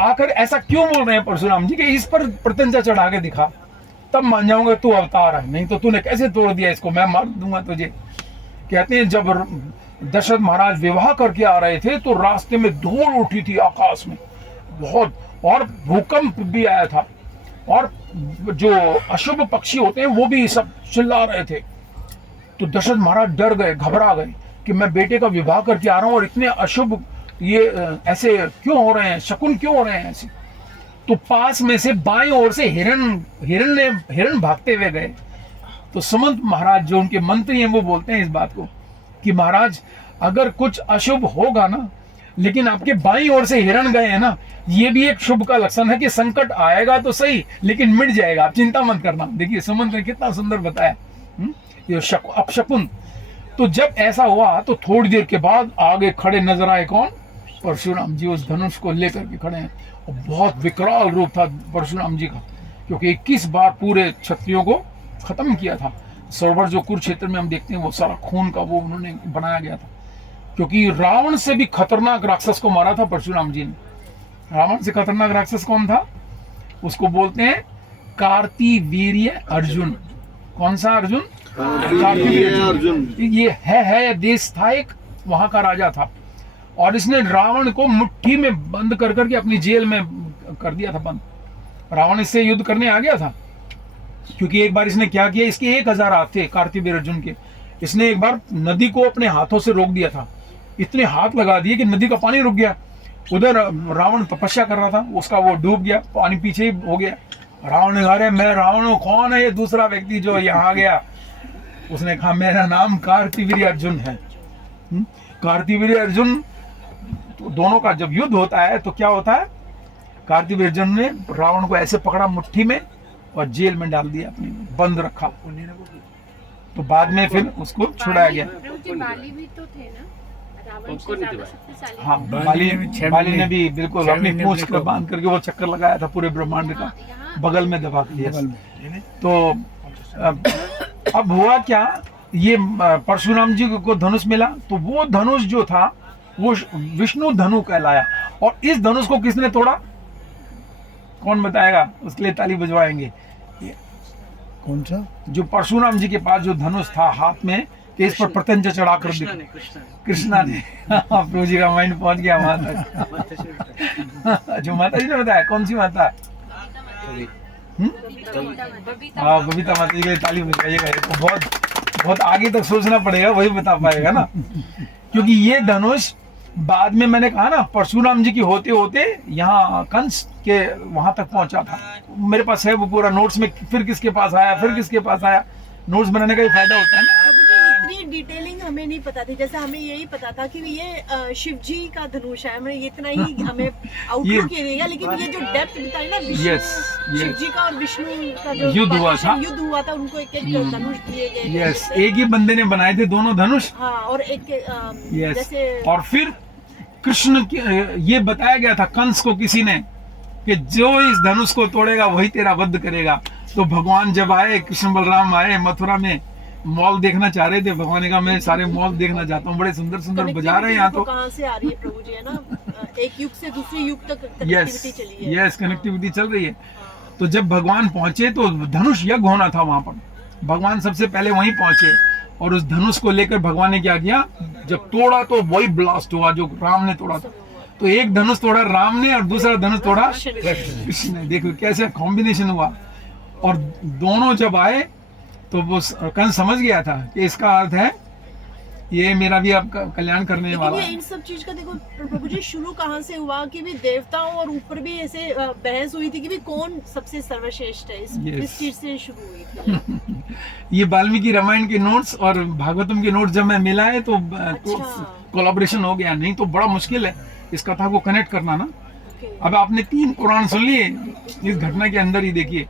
आकर ऐसा क्यों बोल रहे हैं परशुराम जी कि इस पर प्रत्यंचा चढ़ा के दिखा, तब मान जाऊंगा तू अवतार है, नहीं तो तूने कैसे तोड़ दिया इसको, मैं मार दूंगा तुझे। कहते हैं जब दशरथ महाराज विवाह करके आ रहे थे तो रास्ते में धूल उठी थी आकाश में बहुत, और भूकंप भी आया था, और जो अशुभ पक्षी होते हैं वो भी सब चिल्ला रहे थे। तो दशरथ महाराज डर गए, घबरा गए कि मैं बेटे का विवाह करके आ रहा हूँ और इतने अशुभ ये ऐसे क्यों हो रहे हैं, शकुन क्यों हो रहे हैं ऐसे। तो पास में से बाईं ओर से हिरण भागते हुए गए। तो सुमंत महाराज जो उनके मंत्री हैं वो बोलते हैं इस बात को कि महाराज अगर कुछ अशुभ होगा ना, लेकिन आपके बाईं ओर से हिरण गए हैं ना, ये भी एक शुभ का लक्षण है कि संकट आएगा तो सही लेकिन मिट जाएगा, आप चिंता मत करना। देखिए सुमंत ने कितना सुंदर बताया, ये अपशकुन। तो जब ऐसा हुआ तो थोड़ी देर के बाद आगे खड़े नजर आए कौन, परशुराम जी उस धनुष को लेकर के खड़े हैं। और बहुत विकराल रूप था परशुराम जी का, क्योंकि 21 बार पूरे क्षत्रियों को खत्म किया था। सरोवर जो कुरुक्षेत्र में हम देखते हैं वो सारा खून का वो उन्होंने बनाया गया था, क्योंकि रावण से भी खतरनाक राक्षस को मारा था परशुराम जी ने। रावण से खतरनाक राक्षस कौन था, उसको बोलते हैं कार्तिवीर्य अर्जुन। कौन सा अर्जुन, कार्तिवीर्य अर्जुन। ये है देश था एक, वहां का राजा था, और इसने रावण को मुट्ठी में बंद कर करके अपनी जेल में कर दिया था बंद। रावण इससे युद्ध करने आ गया था, क्योंकि एक बार इसने क्या किया, इसके 1000 हाथ थे कार्तिवीर्य अर्जुन के। इसने एक बार नदी को अपने हाथों से रोक दिया था, इतने हाथ लगा दिए कि नदी का पानी रुक गया। उधर रावण तपस्या कर रहा था, उसका वो डूब गया, पानी पीछे ही हो गया। रावण ने कहा मैं रावण हूँ, कौन है ये दूसरा व्यक्ति जो यहाँ आ गया। उसने कहा मेरा नाम कार्तिवीर्य अर्जुन है। कार्तिवीर्य अर्जुन, तो दोनों का जब युद्ध होता है तो क्या होता है, कार्तिवीर्य अर्जुन ने रावण को ऐसे पकड़ा मुट्ठी में और जेल में डाल दिया, अपनी बंद रखा। तो बाद में फिर उसको छुड़ाया गया। बाली भी तो थे ना, रावण से ज्यादा शक्तिशाली। हाँ, बाली ने भी बिल्कुल अपनी पूंछ को बांध करके वो चक्कर लगाया था पूरे ब्रह्मांड का, बगल में दबा दिया। तो अब हुआ क्या, ये परशुराम जी को धनुष मिला, तो वो धनुष जो था वो विष्णु धनु कहलाया। और इस धनुष को किसने तोड़ा, कौन बताएगा, उसके लिए ताली बजवाएंगे। कौन सा, जो परशुराम जी के पास जो धनुष था हाथ में, कि इस पर प्रत्यंचा चढ़ा कर कृष्णा ने। प्रभु जी का माइंड पहुंच गया वहां तक। जो माता जी ने बताया, कौन सी माता है, हाँ बबीता माता जी के लिए ताली बजाइएगा। तो बहुत आगे तक सोचना पड़ेगा, वही बता पाएगा ना, क्योंकि ये धनुष बाद में मैंने कहा ना परशुराम जी की होते होते यहाँ कंस के वहां तक पहुंचा था। मेरे पास है वो पूरा नोट्स में, फिर किसके पास आया, फिर किसके पास आया। नोट्स बनाने का भी फायदा होता है ना। इतनी डिटेलिंग हमें नहीं पता थी, जैसे हमें यही पता था कि ये शिव जी का धनुष है, हमें इतना ही हमें आउटलुक ये रहेगा, लेकिन ये जो डेप्थ बताई ना शिव जी का और विष्णु का जो युद्ध हुआ था, उनको एक एक धनुष दिए गए। यस, एक ही बंदे ने बनाए थे दोनों धनुष। हाँ, और एक जैसे और फिर कृष्ण ये बताया गया था कंस को किसी ने कि जो इस धनुष को तोड़ेगा वही तेरा वध करेगा। तो भगवान जब आए, कृष्ण बलराम आए मथुरा में, मॉल देखना चाह रहे थे। भगवान ने कहा मैं सारे मॉल देखना चाहता हूँ, बड़े सुंदर सुंदर बाजार है यहाँ। तो कहाँ से आ रही है प्रभु जी, है ना, एक युग से दूसरे युग तक कनेक्टिविटी चली है। यस, कनेक्टिविटी चल रही है। तो जब भगवान पहुंचे तो धनुष यज्ञ होना था वहां पर, भगवान सबसे पहले वहीं पहुंचे। और उस धनुष को लेकर भगवान ने क्या किया, जब तोड़ा तो वही ब्लास्ट हुआ जो राम ने तोड़ा था। तो एक धनुष तोड़ा राम ने और दूसरा धनुष तोड़ा कृष्ण ने। देखो कैसे कॉम्बिनेशन हुआ। और दोनों जब आए तो वो कंस समझ गया था कि इसका अर्थ है ये मेरा भी आपका कल्याण करने वाला है। इन सब चीज का देखो प्रभु जी शुरू कहाँ से हुआ कि भी देवताओं और ऊपर भी ऐसे बहस हुई थी कि भी कौन सबसे सर्वश्रेष्ठ है, इस चीज से शुरू हुई थी। ये वाल्मीकि रामायण के नोट्स और भागवतम के नोट्स जब मैं मिलाए तो कोलैबोरेशन हो गया, नहीं तो बड़ा मुश्किल है इस कथा को कनेक्ट करना ना। अब आपने 3 पुराण सुन लिए इस घटना के अंदर ही, देखिए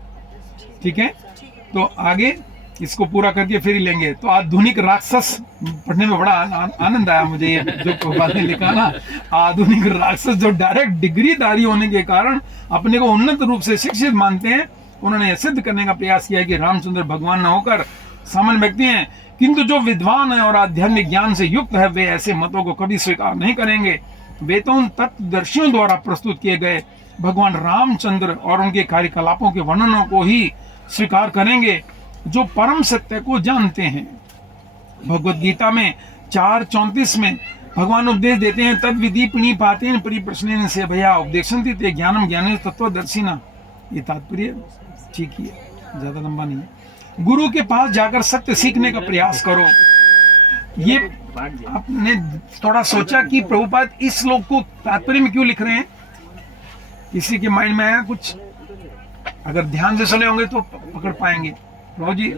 ठीक है। तो आगे इसको पूरा करके फिर ही लेंगे। तो आधुनिक राक्षस पढ़ने में बड़ा आनंद आया मुझे, ये जो प्रभुपाद ने लिखा ना, आधुनिक राक्षस जो डायरेक्ट डिग्रीधारी होने के कारण अपने को उन्नत रूप से शिक्षित मानते हैं, उन्होंने यह सिद्ध करने का प्रयास किया कि रामचंद्र भगवान न होकर सामान्य व्यक्ति हैं, किंतु जो विद्वान है और आध्यात्मिक ज्ञान से युक्त है वे ऐसे मतों को कभी स्वीकार नहीं करेंगे। वे तो उन तत्वदर्शियों द्वारा प्रस्तुत किए गए भगवान रामचंद्र और उनके कार्यकलापों के वर्णनों को ही स्वीकार करेंगे जो परम सत्य को जानते हैं। भगवत गीता में 4:34 में भगवान उपदेश देते हैं, तद विधि प्रणिपातेन परिप्रश्नेन से भया उपदेशन्ति ते ज्ञानम ज्ञाने तत्वदर्शिना। ये तात्पर्य ठीक ही है, ज्यादा लंबा नहीं है। गुरु के पास जाकर सत्य सीखने का प्रयास करो। ये आपने थोड़ा सोचा कि प्रभुपाद इस श्लोक को तात्पर्य में क्यों लिख रहे हैं? किसी के माइंड में आया कुछ? अगर ध्यान से सुने होंगे तो पकड़ पाएंगे। प्रभु जी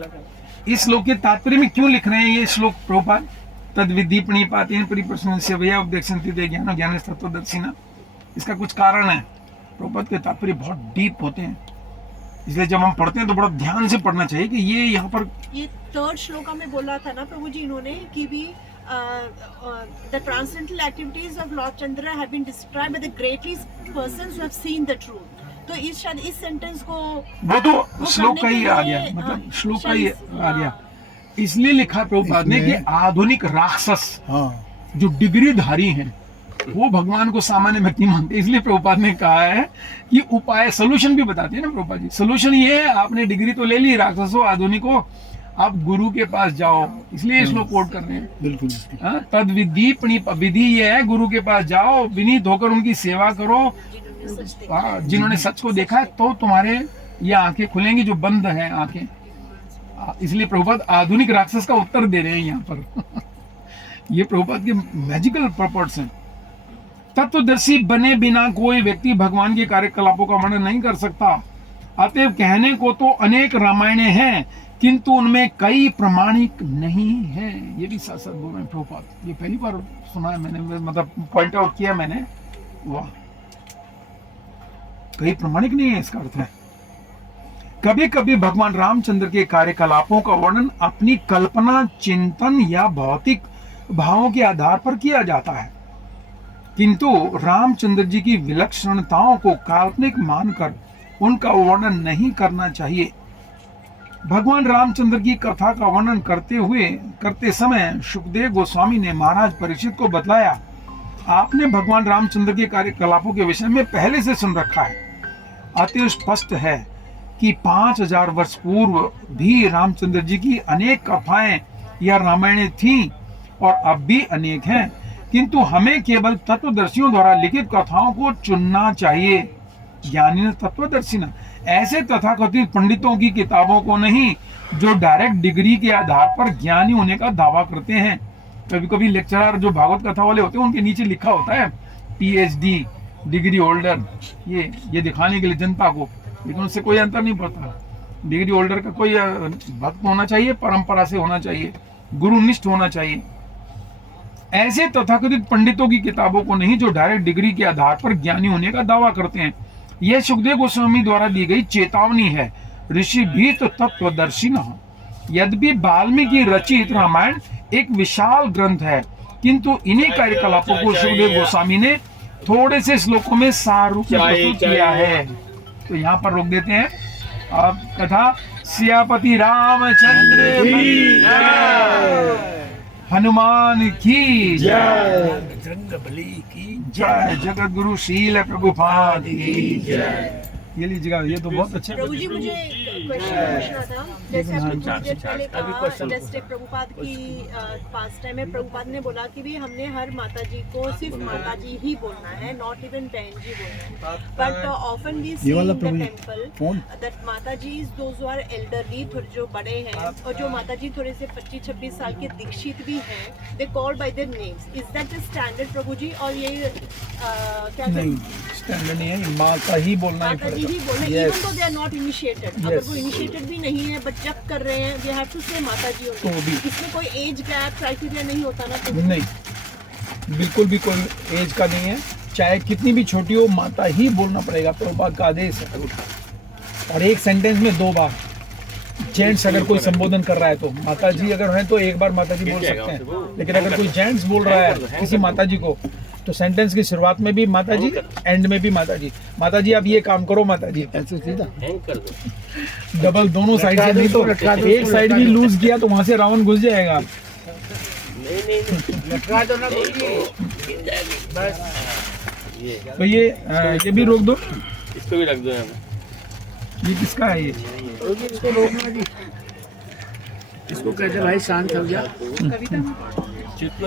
इस श्लोक के तात्पर्य में क्यों लिख रहे हैं ये श्लोक प्रभुपाद? तद विधि प्रणिपातेन परिप्रश्नेन से भया उपदेशन्ति ते ज्ञानम ज्ञाने तत्वदर्शिना। इसका कुछ कारण है। प्रभुपाद के तात्पर्य बहुत डीप होते हैं, इसलिए जब हम पढ़ते हैं तो बड़ा ध्यान से पढ़ना चाहिए कि ये यहाँ पर ये 3rd श्लोका में बोला था ना प्रभु जी इन्होंने कि भी the transcendental activities of Lord Chandra have been described by the greatest persons who have seen the truth। तो इस सेंटेंस को वो तो श्लोक का ही आ गया, मतलब श्लोक का ही आ गया। इसलिए लिखा प्रभुपाद ने कि आधुनिक राक्षस जो डिग्रीधारी हैं वो भगवान को सामान्य व्यक्ति मानते हैं। इसलिए प्रभुपाद ने कहा है कि उपाय, सोल्यूशन भी बताते हैं ना प्रभुपाद जी। सोल्यूशन ये है, आपने डिग्री तो ले ली, राक्षस हो, आधुनिक हो, आप गुरु के पास जाओ। इसलिए इसको कोट कर रहे हैं। बिल्कुल। तद विधि विधि ये है, गुरु के पास जाओ, विनीत होकर उनकी सेवा करो। जिन्होंने सच को देखा है तो तुम्हारे ये आंखें खुलेंगी जो बंद हैं आंखें। इसलिए प्रभुपाद आधुनिक राक्षस का उत्तर दे रहे हैं यहाँ पर। ये प्रभुपाद के मैजिकल पर्पट्स हैं। तत्वदर्शी बने बिना कोई व्यक्ति भगवान के कार्यकलापों का वर्णन नहीं कर सकता। अतएव कहने को तो अनेक रामायणें हैं, किंतु उनमें कई प्रमाणिक नहीं है। ये भी साथ साथ बोल रहे हैं प्रभुपाद। ये पहली बार सुना है मैंने, मतलब पॉइंट आउट किया मैंने। वाह, कई प्रमाणिक नहीं है, इसका अर्थ है कभी कभी भगवान रामचंद्र के कार्यकलापों का वर्णन अपनी कल्पना, चिंतन या भौतिक भावों के आधार पर किया जाता है, किंतु रामचंद्र जी की विलक्षणताओं को काल्पनिक मानकर उनका वर्णन नहीं करना चाहिए। भगवान रामचंद्र की कथा का वर्णन करते समय सुखदेव गोस्वामी ने महाराज परीक्षित को बतलाया, आपने भगवान रामचंद्र के कार्यकलापों के विषय में पहले से सुन रखा है। अति स्पष्ट है कि 5000 वर्ष पूर्व भी रामचंद्र जी की अनेक कथाएं या रामायणें थीं और अब भी अनेक हैं, किंतु हमें केवल तत्वदर्शियों द्वारा लिखित कथाओं को चुनना चाहिए। ज्ञानी तत्वदर्शिना, ऐसे तथाकथित पंडितों की किताबों को नहीं जो डायरेक्ट डिग्री के आधार पर ज्ञानी होने का दावा करते हैं। कभी कभी लेक्चरर जो भागवत कथा वाले होते हैं उनके नीचे लिखा होता है PhD डिग्री होल्डर, ये दिखाने के लिए जनता को, लेकिन उससे कोई अंतर नहीं पड़ता। डिग्री होल्डर का कोई भक्त होना चाहिए, परंपरा से होना चाहिए, गुरुनिष्ठ होना चाहिए। ऐसे तथाकथित पंडितों की किताबों को नहीं जो डायरेक्ट डिग्री के आधार पर ज्ञानी होने का दावा करते हैं। यह सुखदेव गोस्वामी द्वारा दी गई चेतावनी है। ऋषि भी तो तत्वदर्शिना। यद्यपि वाल्मीकि रचित रामायण एक विशाल ग्रंथ है, किंतु इन्हीं कार्यकलापों को सुखदेव गोस्वामी ने थोड़े से श्लोकों में सारूप में प्रस्तुत किया है। तो यहाँ पर रोक देते हैं। अब कथा सियापति रामचंद्र की जय, हनुमान की जय, बजरंगबली की जय, जगत गुरु शील प्रभुपाद की जय। ये लीजिएगा, ये तो बहुत अच्छा। प्रभु जी मुझे क्वेश्चन पूछना था, जैसे आपने थोड़ी देर पहले कहा जैसे प्रभुपाद की पास टाइम में प्रभुपाद ने बोला कि भी हमने हर माता जी को सिर्फ माता जी ही बोलना है, नॉट इवन बहन जी बोलना है। But often we see in the temple that माता जी is those who are elderly, थोड़े जो बड़े हैं और जो माता जी थोड़े से 25-26 साल के दीक्षित भी हैं, they call by their names. Is that the standard प्रभु जी? और ये क्या नहीं स्टैंडर्ड नहीं है, माता ही बोलना है, माता जी ही बोलना है, even though they are not initiated. अगर वो इनिशिएटेड भी नहीं है बट जब कर रहे हैं दे हैव टू से माता जी होती है। इसमें कोई एज गैप क्राइटेरिया नहीं होता ना? तो नहीं, बिल्कुल भी कोई एज का नहीं है। चाहे कितनी भी छोटी हो, माता ही बोलना पड़ेगा, प्रभुपाद का आदेश है। और एक सेंटेंस में 2 बार जेंट्स अगर कोई संबोधन कर रहा है तो माता जी अगर है तो एक बार माता जी बोल सकते हैं, लेकिन अगर कोई जेंट्स बोल रहा है किसी माता जी को तो सेंटेंस की शुरुआत में भी माता जी, एंड में भी माता जी। माता जी आप ये काम करो माता जी, ऐसे सीधा हैंग कर दो। डबल दोनों साइड से, नहीं तो एक साइड भी लूज किया तो वहां से रावण घुस जाएगा। नहीं लटका दो ना तो ये भी रोक दो, इसको भी रख दो यहाँ पे। ये किसका है ये? इसको कहते भाई शांत हो गया।